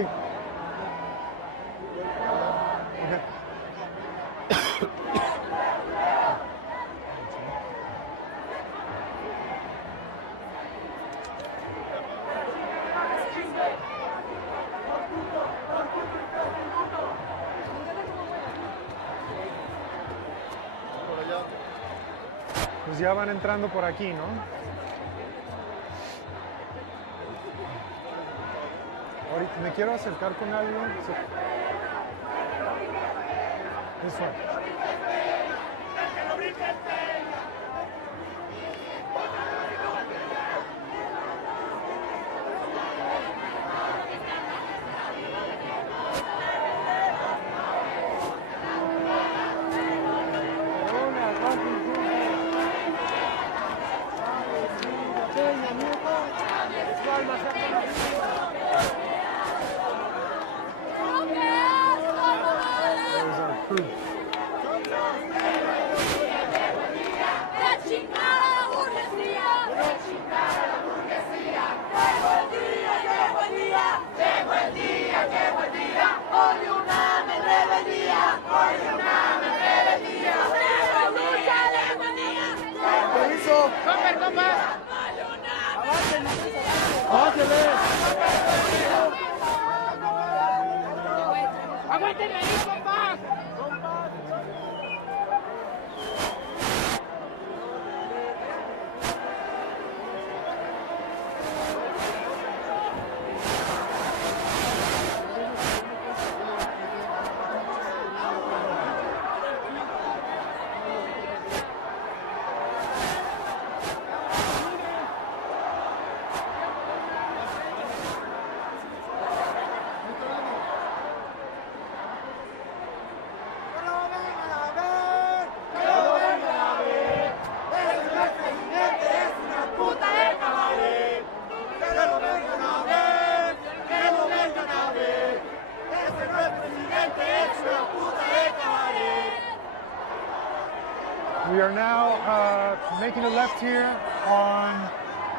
Okay. Pues ya van entrando por aquí, ¿no? Ahorita me quiero acercar con alguien. Sí. Eso. There's our crew. We are now making a left here on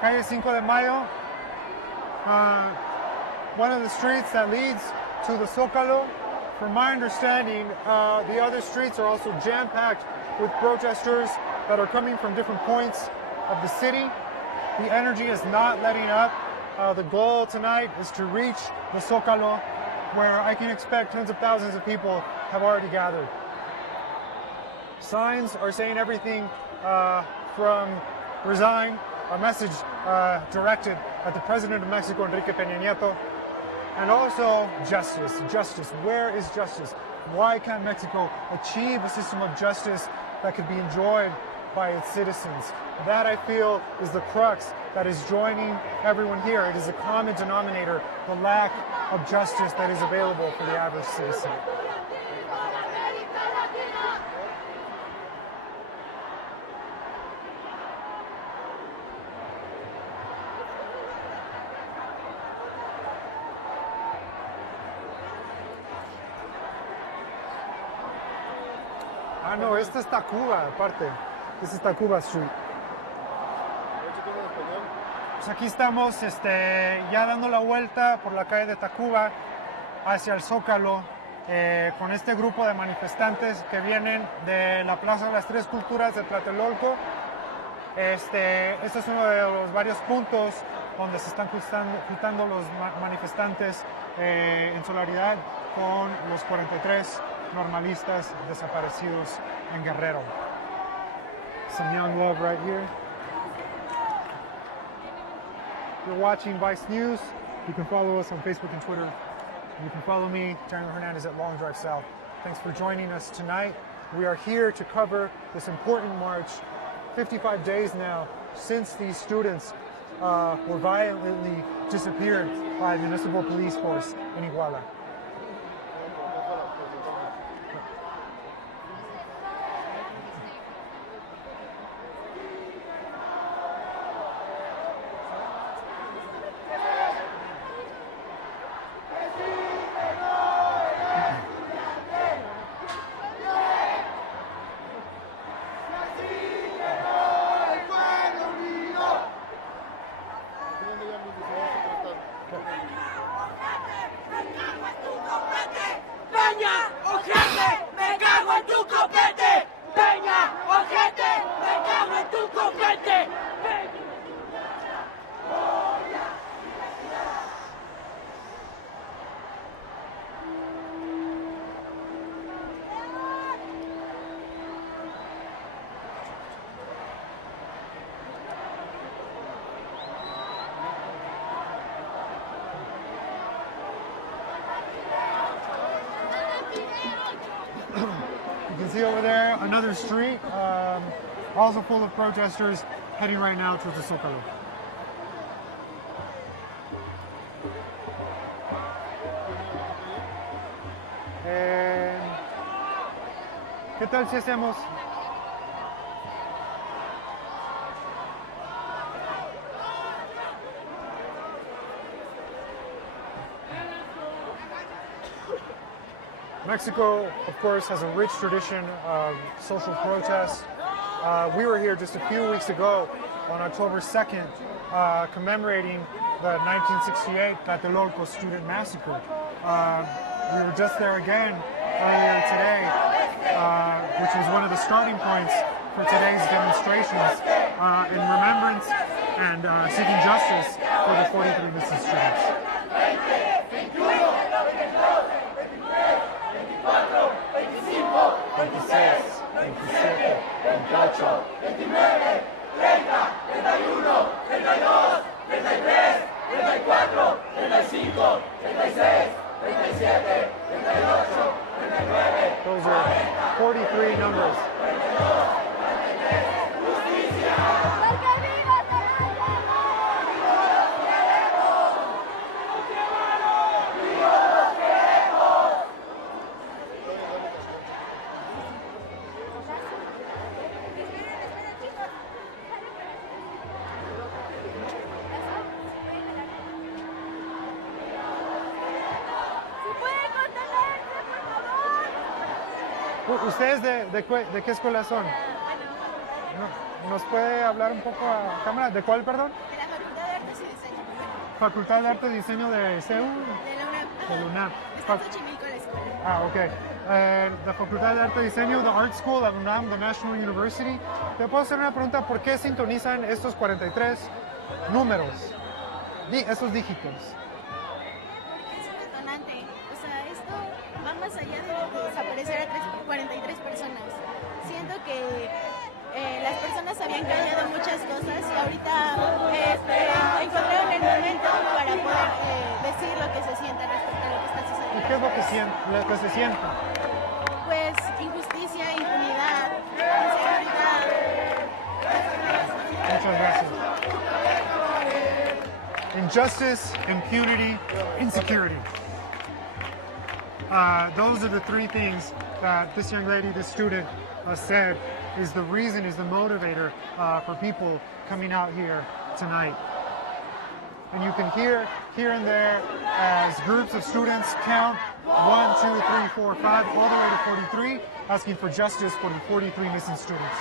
Calle 5 de Mayo, one of the streets that leads to the Zócalo. From my understanding, the other streets are also jam-packed with protesters that are coming from different points of the city. The energy is not letting up. The goal tonight is to reach the Zócalo, where I can expect tens of thousands of people have already gathered. Signs are saying everything from resign, a message directed at the President of Mexico, Enrique Peña Nieto, and also justice. Justice. Where is justice? Why can't Mexico achieve a system of justice that could be enjoyed by its citizens? That, I feel, is the crux that is joining everyone here. It is a common denominator, the lack of justice that is available for the average citizen. Ah, no, esta es Tacuba, aparte. Esta es Tacuba Street. Pues aquí estamos ya dando la vuelta por la calle de Tacuba hacia el Zócalo con este grupo de manifestantes que vienen de la Plaza de las Tres Culturas de Tlatelolco. Este es uno de los varios puntos donde se están juntando los manifestantes en solidaridad con los 43 normalistas desaparecidos en Guerrero. Some young love right here. If you're watching Vice News, you can follow us on Facebook and Twitter. You can follow me, Daniel Hernandez, at Long Drive South. Thanks for joining us tonight. We are here to cover this important march 55 days now since these students were violently disappeared by the municipal police force in Iguala. You can see over there another street, also full of protesters heading right now towards the Zócalo. ¿Qué tal si hacemos? Mexico, of course, has a rich tradition of social protest. We were here just a few weeks ago on October 2nd commemorating the 1968 Tlatelolco student massacre. We were just there again earlier today, which was one of the starting points for today's demonstrations in remembrance and seeking justice for the 43 missing students. Those are 43 numbers. ¿Ustedes de qué escuela son? ¿Nos puede hablar un poco a cámara? ¿De cuál, perdón? De la Facultad de Artes y Diseño. Facultad de Arte y Diseño de CEU. De la UNAM. Está en Xochimilco la escuela. Ah, ok. La Facultad de Arte y Diseño, the Art School at UNAM, the National University. ¿Te puedo hacer una pregunta? ¿Por qué sintonizan estos 43 números? Esos dígitos. Es un detonante. O sea, esto va más allá de desaparecer a 43 personas. Siento que las personas habían callado muchas cosas y ahorita encontraron el momento para poder decir lo que se siente respecto a lo que está sucediendo. ¿Y qué es lo que se siente? Pues injusticia, impunidad, inseguridad. Muchas gracias. Injustice, impunity, insecurity. Those are the three things that this young lady, this student, said is the reason, is the motivator for people coming out here tonight. And you can hear here and there as groups of students count 1, 2, 3, 4, 5, all the way to 43, asking for justice for the 43 missing students.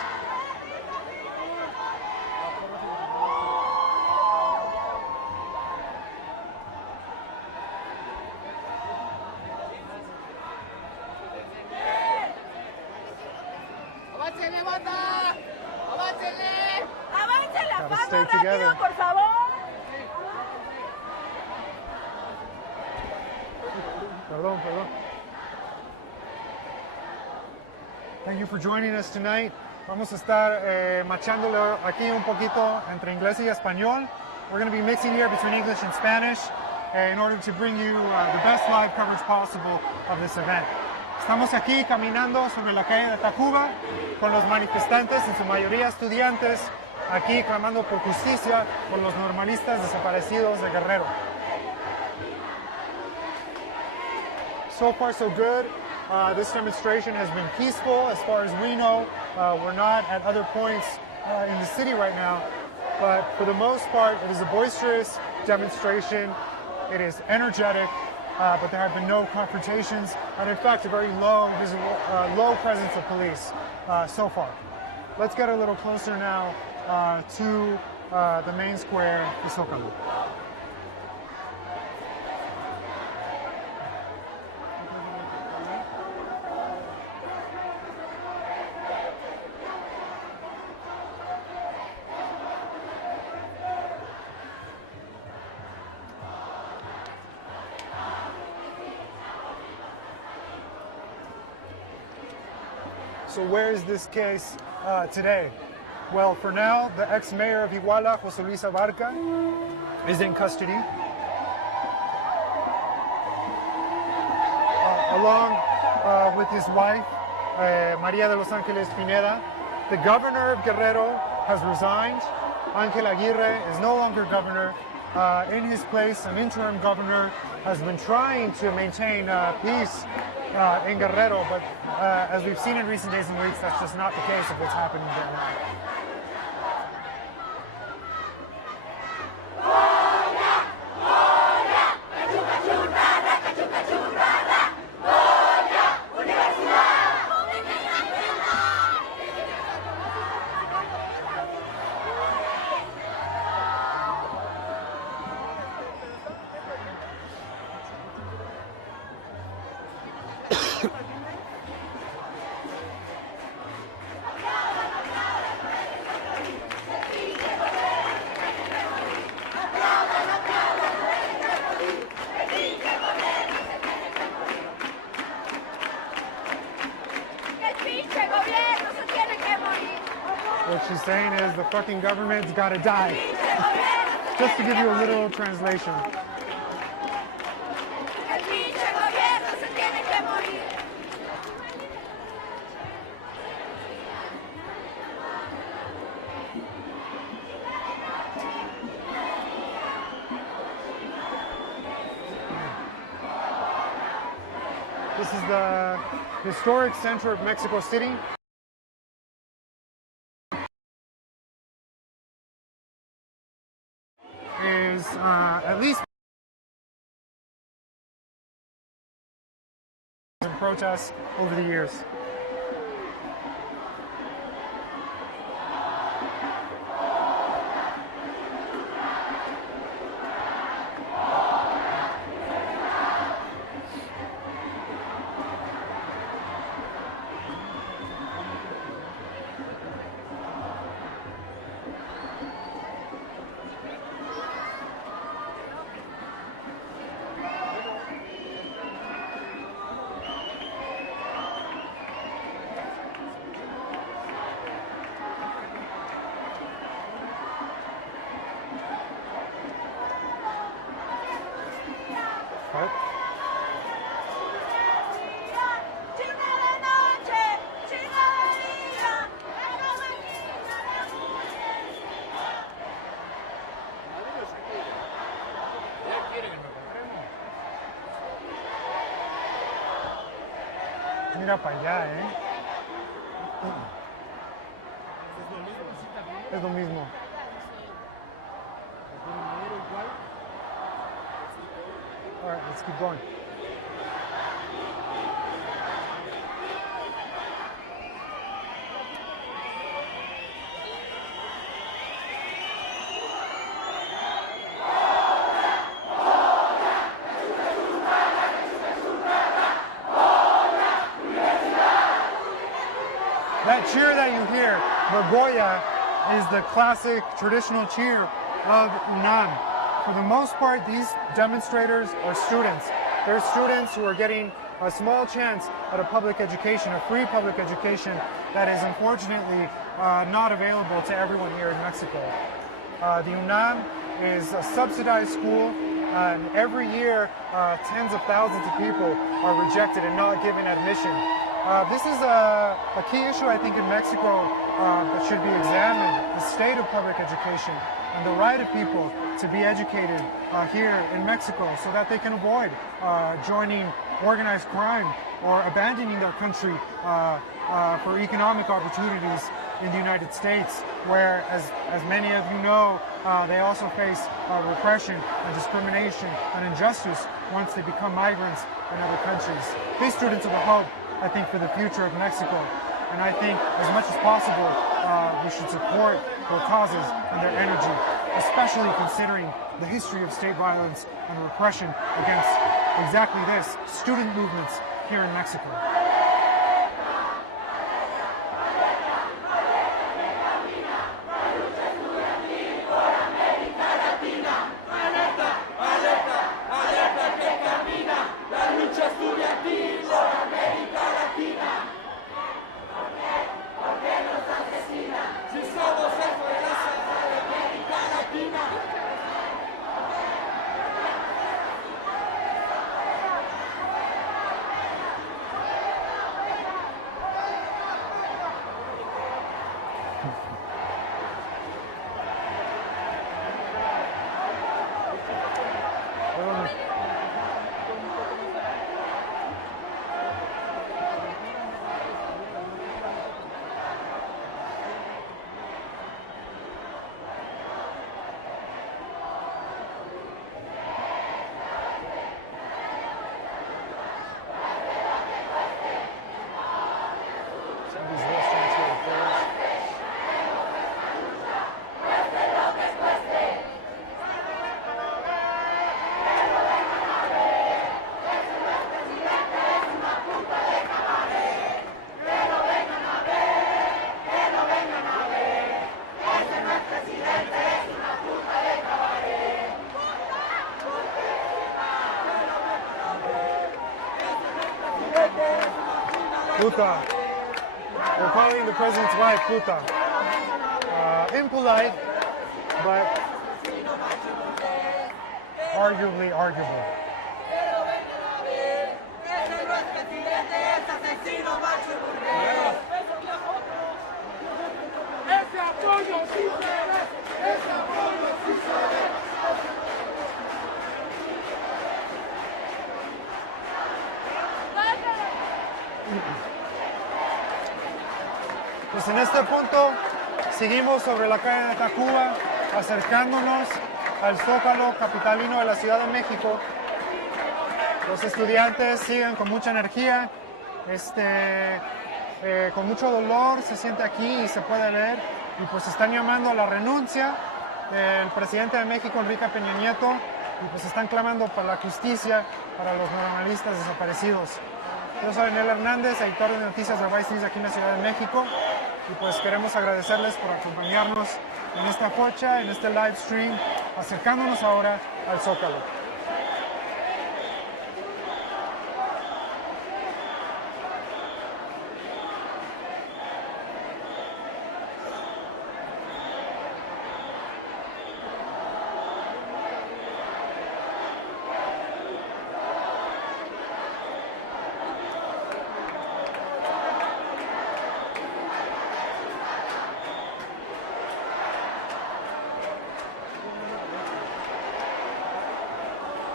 Gotta stay together. Por favor. Perdón. Thank you for joining us tonight. Vamos a estar machándolo aquí un poquito entre inglés y español. We're going to be mixing here between English and Spanish in order to bring you the best live coverage possible of this event. Estamos aquí caminando sobre la calle de Tacuba con los manifestantes, en su mayoría estudiantes, aquí clamando por justicia por los normalistas desaparecidos de Guerrero. So far, so good. This demonstration has been peaceful as far as we know. We're not at other points in the city right now, but for the most part, it is a boisterous demonstration. It is energetic, but there have been no confrontations, and in fact, a very low presence of police so far. Let's get a little closer now to the main square, the Zócalo. So where is this case today? Well, for now, the ex-mayor of Iguala, José Luis Abarca, is in custody, along with his wife, María de los Ángeles Pineda. The governor of Guerrero has resigned. Ángel Aguirre is no longer governor. In his place, an interim governor has been trying to maintain peace in Guerrero, but as we've seen in recent days and weeks, that's just not the case of what's happening there now. What she's saying is the fucking government's gotta die. Just to give you a little translation. This is the historic center of Mexico City. Is at least in protests over the years. Mira para allá, Es lo mismo. All right, let's keep going. That cheer that you hear, Borgoya, is the classic traditional cheer of UNAM. For the most part, these demonstrators are students. They're students who are getting a small chance at a public education, a free public education that is unfortunately not available to everyone here in Mexico. The UNAM is a subsidized school And every year, tens of thousands of people are rejected and not given admission. This is a key issue, I think, in Mexico that should be examined, the state of public education and the right of people to be educated here in Mexico so that they can avoid joining organized crime or abandoning their country for economic opportunities in the United States, where, as many of you know, they also face repression and discrimination and injustice once they become migrants in other countries. These students are the hope, I think, for the future of Mexico. And I think as much as possible, we should support their causes and their energy, especially considering the history of state violence and repression against exactly this, student movements here in Mexico. Puta. We're calling the president's wife puta. Impolite, but arguably arguable. Pues en este punto seguimos sobre la calle de Tacuba, acercándonos al Zócalo capitalino de la Ciudad de México. Los estudiantes siguen con mucha energía, con mucho dolor, se siente aquí y se puede leer, y pues están llamando a la renuncia del presidente de México, Enrique Peña Nieto, y pues están clamando por la justicia para los normalistas desaparecidos. Yo soy Hernandez, editor de noticias de Vice News aquí en la Ciudad de México, y pues queremos agradecerles por acompañarnos en esta fecha, en este live stream, acercándonos ahora al Zócalo.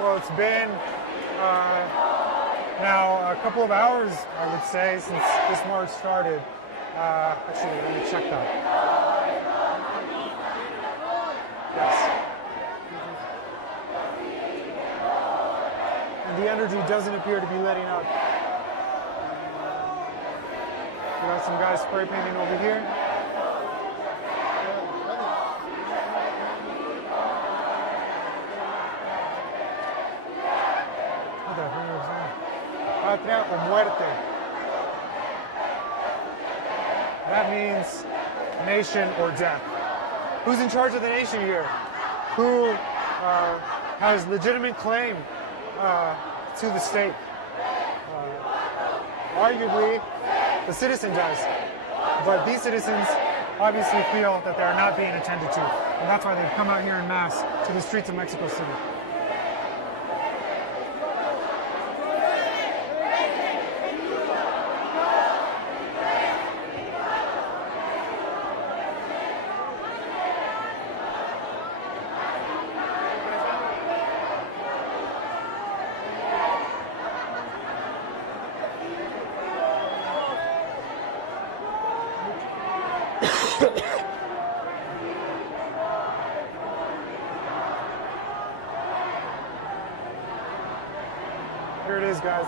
Well, it's been now a couple of hours, I would say, since this march started. Actually, let me check that. Yes. And the energy doesn't appear to be letting up. We got some guys spray painting over here. Patria o muerte. That means nation or death. Who's in charge of the nation here? Who has legitimate claim to the state? Arguably, the citizen does. But these citizens obviously feel that they are not being attended to. And that's why they've come out here en masse to the streets of Mexico City. Here it is, guys.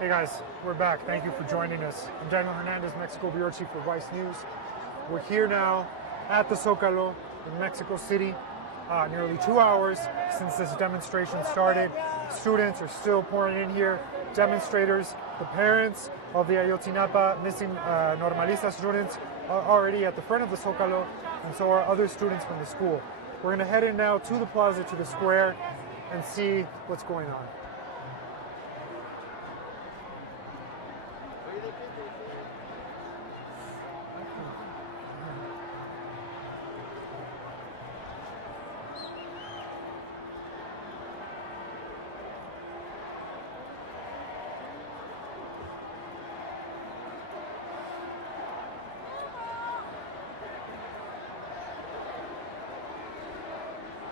Hey guys, we're back. Thank you for joining us. I'm Daniel Hernandez, Mexico Bureau Chief for Vice News. We're here now at the Zócalo in Mexico City. Nearly 2 hours since this demonstration started. Students are still pouring in here. Demonstrators, the parents of the Ayotzinapa missing Normalista students are already at the front of the Zócalo, and so are other students from the school. We're going to head in now to the plaza, to the square, and see what's going on.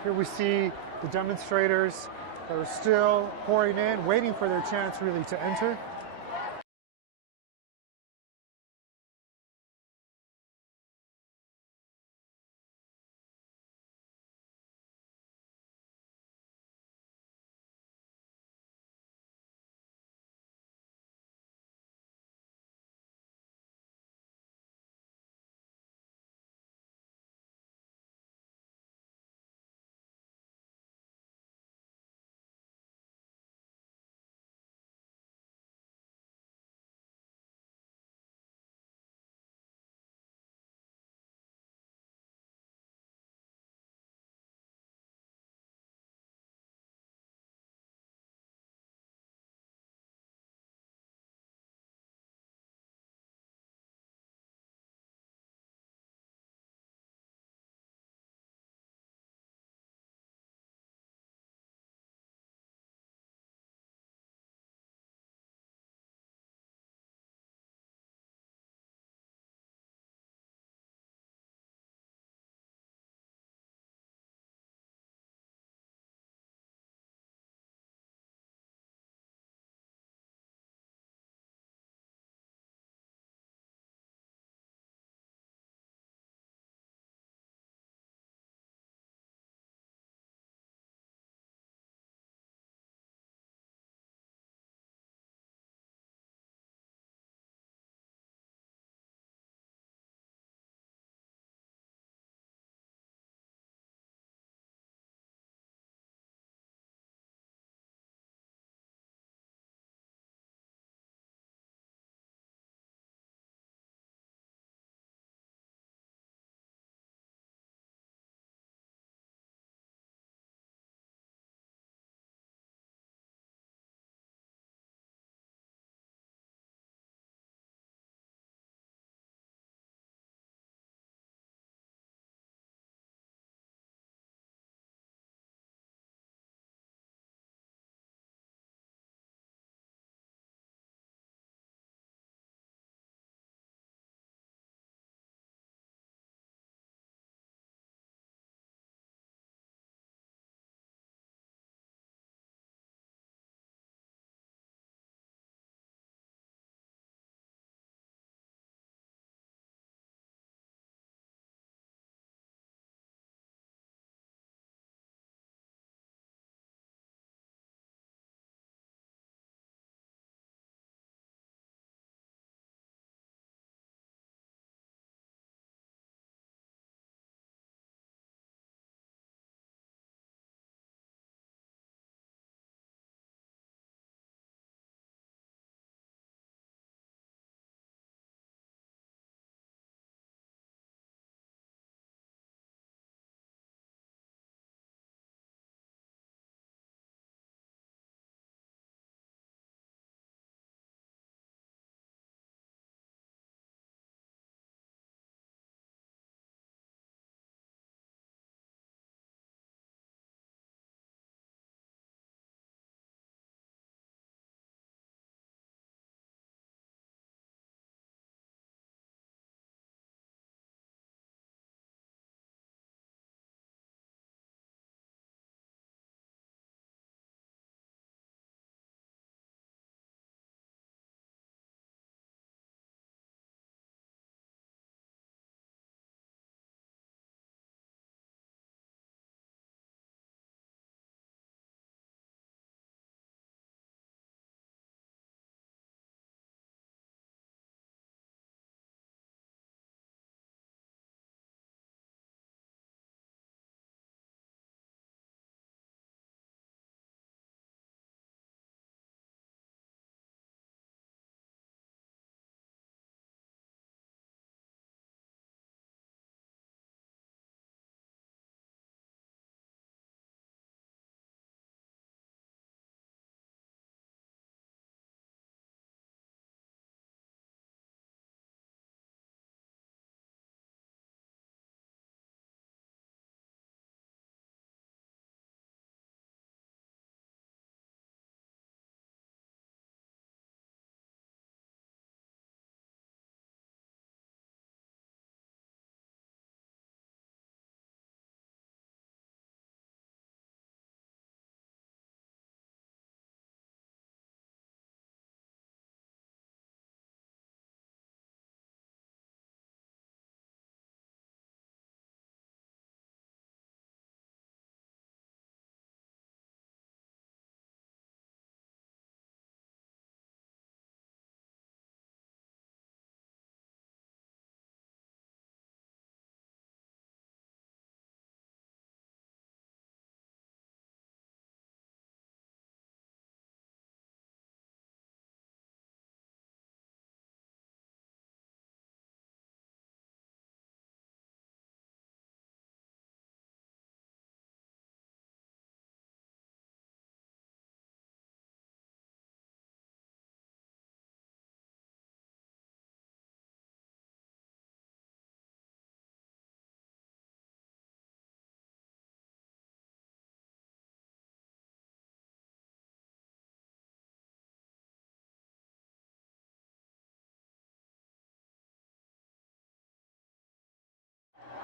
Here we see the demonstrators that are still pouring in, waiting for their chance really to enter.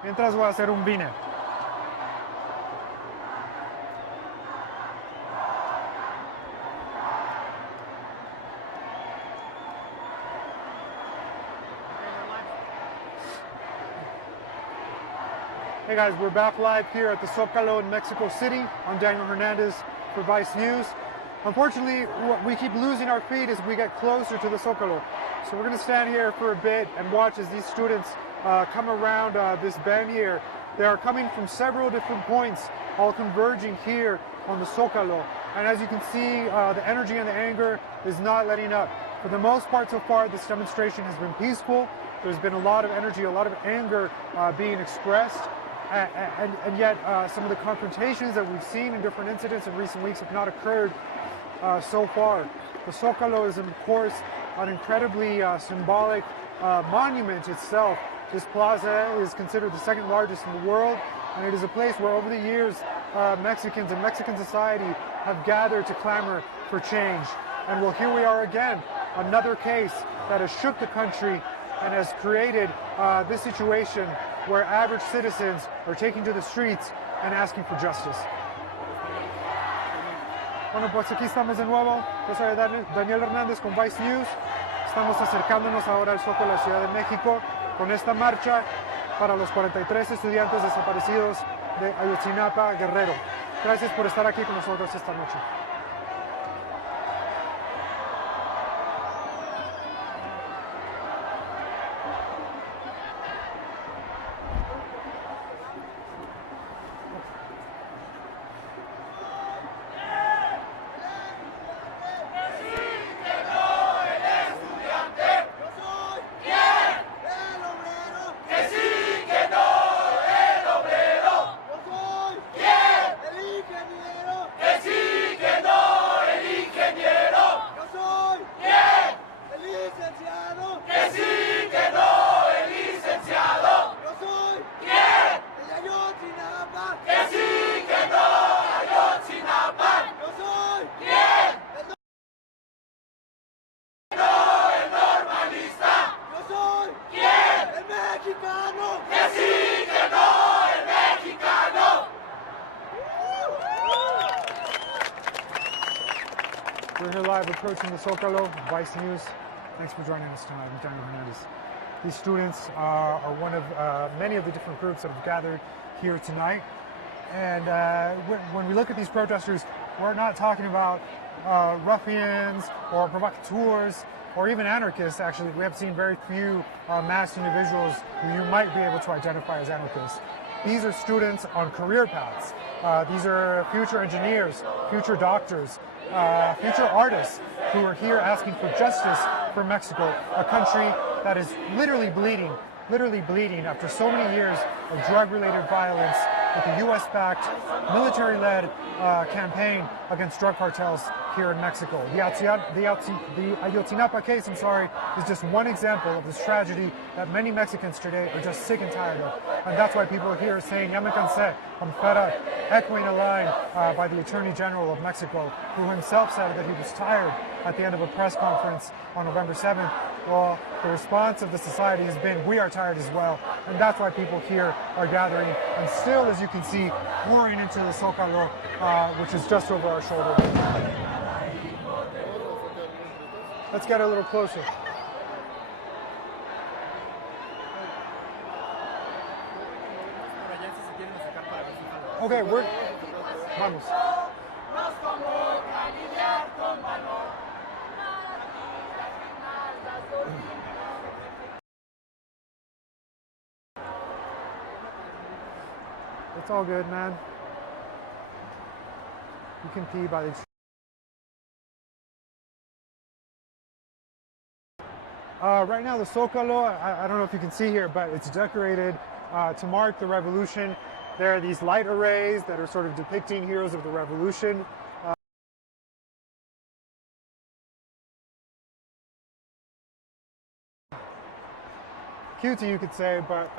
Mientras voy a hacer un vine. Hey guys, we're back live here at the Zócalo in Mexico City. I'm Daniel Hernandez for Vice News. Unfortunately, we keep losing our feed as we get closer to the Zócalo. So we're going to stand here for a bit and watch as these students come around this bend here. They are coming from several different points, all converging here on the Zócalo. And as you can see, the energy and the anger is not letting up. For the most part so far, this demonstration has been peaceful. There's been a lot of energy, a lot of anger being expressed. And yet some of the confrontations that we've seen in different incidents in recent weeks have not occurred so far. The Zócalo is, of course, an incredibly symbolic monument itself. This plaza is considered the second largest in the world, and it is a place where over the years Mexicans and Mexican society have gathered to clamor for change. And well, here we are again, another case that has shook the country and has created this situation where average citizens are taking to the streets and asking for justice. Bueno, pues aquí estamos de nuevo. Yo soy Daniel Hernández con Vice News. Estamos acercándonos ahora al Zócalo de la Ciudad de México con esta marcha para los 43 estudiantes desaparecidos de Ayotzinapa, Guerrero. Gracias por estar aquí con nosotros esta noche. We're here live approaching the Zócalo, Vice News. Thanks for joining us tonight. I'm Daniel Hernandez. These students are one of many of the different groups that have gathered here tonight. And when we look at these protesters, we're not talking about ruffians or provocateurs or even anarchists. Actually, we have seen very few masked individuals who you might be able to identify as anarchists. These are students on career paths. These are future engineers, future doctors, future artists who are here asking for justice for Mexico, a country that is literally bleeding after so many years of drug-related violence with the U.S.-backed, military-led campaign against drug cartels here in Mexico. The Ayotzinapa case, is just one example of this tragedy that many Mexicans today are just sick and tired of. And that's why people are here saying, "Ya me cansé, I'm fed up," echoing a line by the Attorney General of Mexico, who himself said that he was tired at the end of a press conference on November 7th. Well, the response of the society has been, we are tired as well. And that's why people here are gathering and still, as you can see, pouring into the Zócalo, which is just over our shoulder. Let's get a little closer. Okay, vamos. It's all good, man. You can pee by the tree. Right now, the Zócalo, I don't know if you can see here, but it's decorated to mark the revolution. There are these light arrays that are sort of depicting heroes of the revolution. Cutesy, you could say, but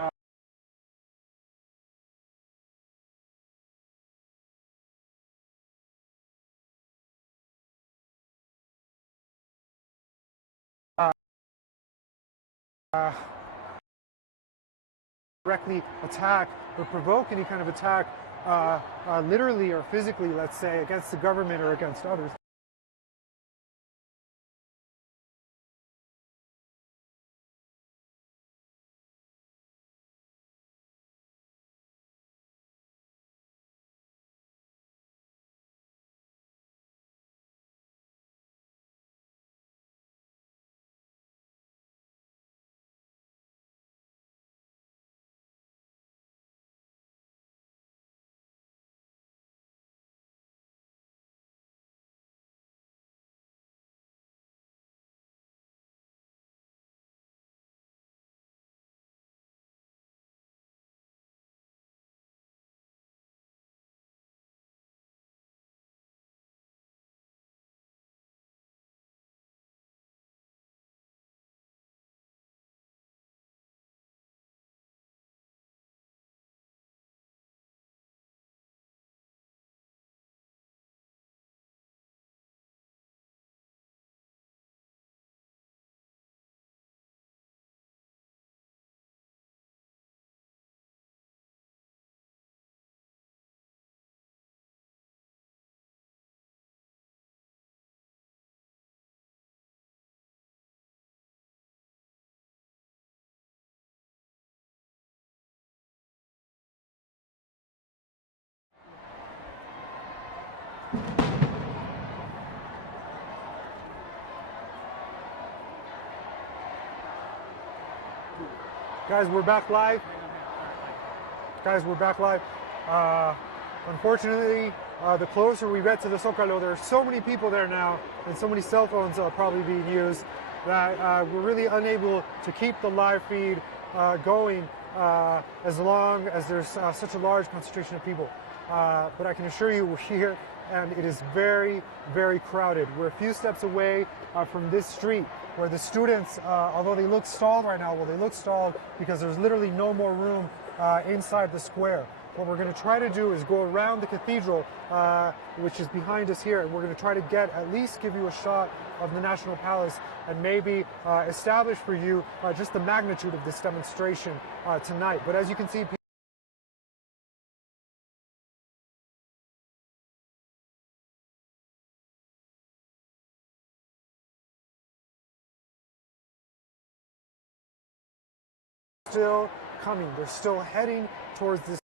directly attack or provoke any kind of attack, literally or physically, let's say, against the government or against others. Guys, we're back live. Unfortunately, the closer we get to the Zócalo, there are so many people there now, and so many cell phones probably being used, that we're really unable to keep the live feed going as long as there's such a large concentration of people. But I can assure you we're here, and it is very, very crowded. We're a few steps away from this street where the students, although they look stalled right now, well, they look stalled because there's literally no more room inside the square. What we're going to try to do is go around the cathedral, which is behind us here, and we're going to try to at least give you a shot of the National Palace and maybe establish for you just the magnitude of this demonstration tonight. But as you can see, still coming. They're still heading towards this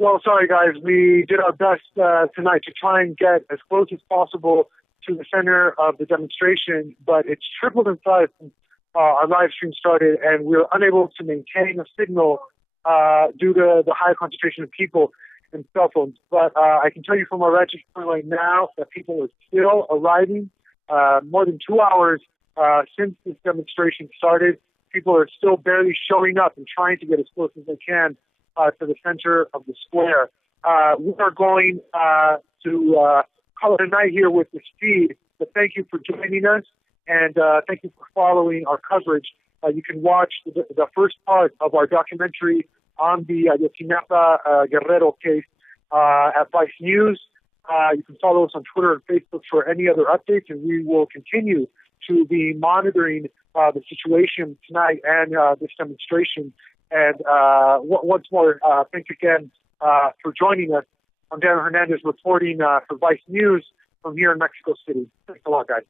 Well, sorry, guys. We did our best tonight to try and get as close as possible to the center of the demonstration, but it's tripled in size since our live stream started, and we were unable to maintain a signal due to the high concentration of people and cell phones. But I can tell you from our registry point right now that people are still arriving. More than 2 hours since this demonstration started, people are still barely showing up and trying to get as close as they can to the center of the square. We are going to call it a night here with this feed, but thank you for joining us, and thank you for following our coverage. You can watch the first part of our documentary on the Ayotzinapa Guerrero case at Vice News. You can follow us on Twitter and Facebook for any other updates, and we will continue to be monitoring the situation tonight and this demonstration. And once more, thanks again for joining us. I'm Daniel Hernandez reporting for Vice News from here in Mexico City. Thanks a lot, guys.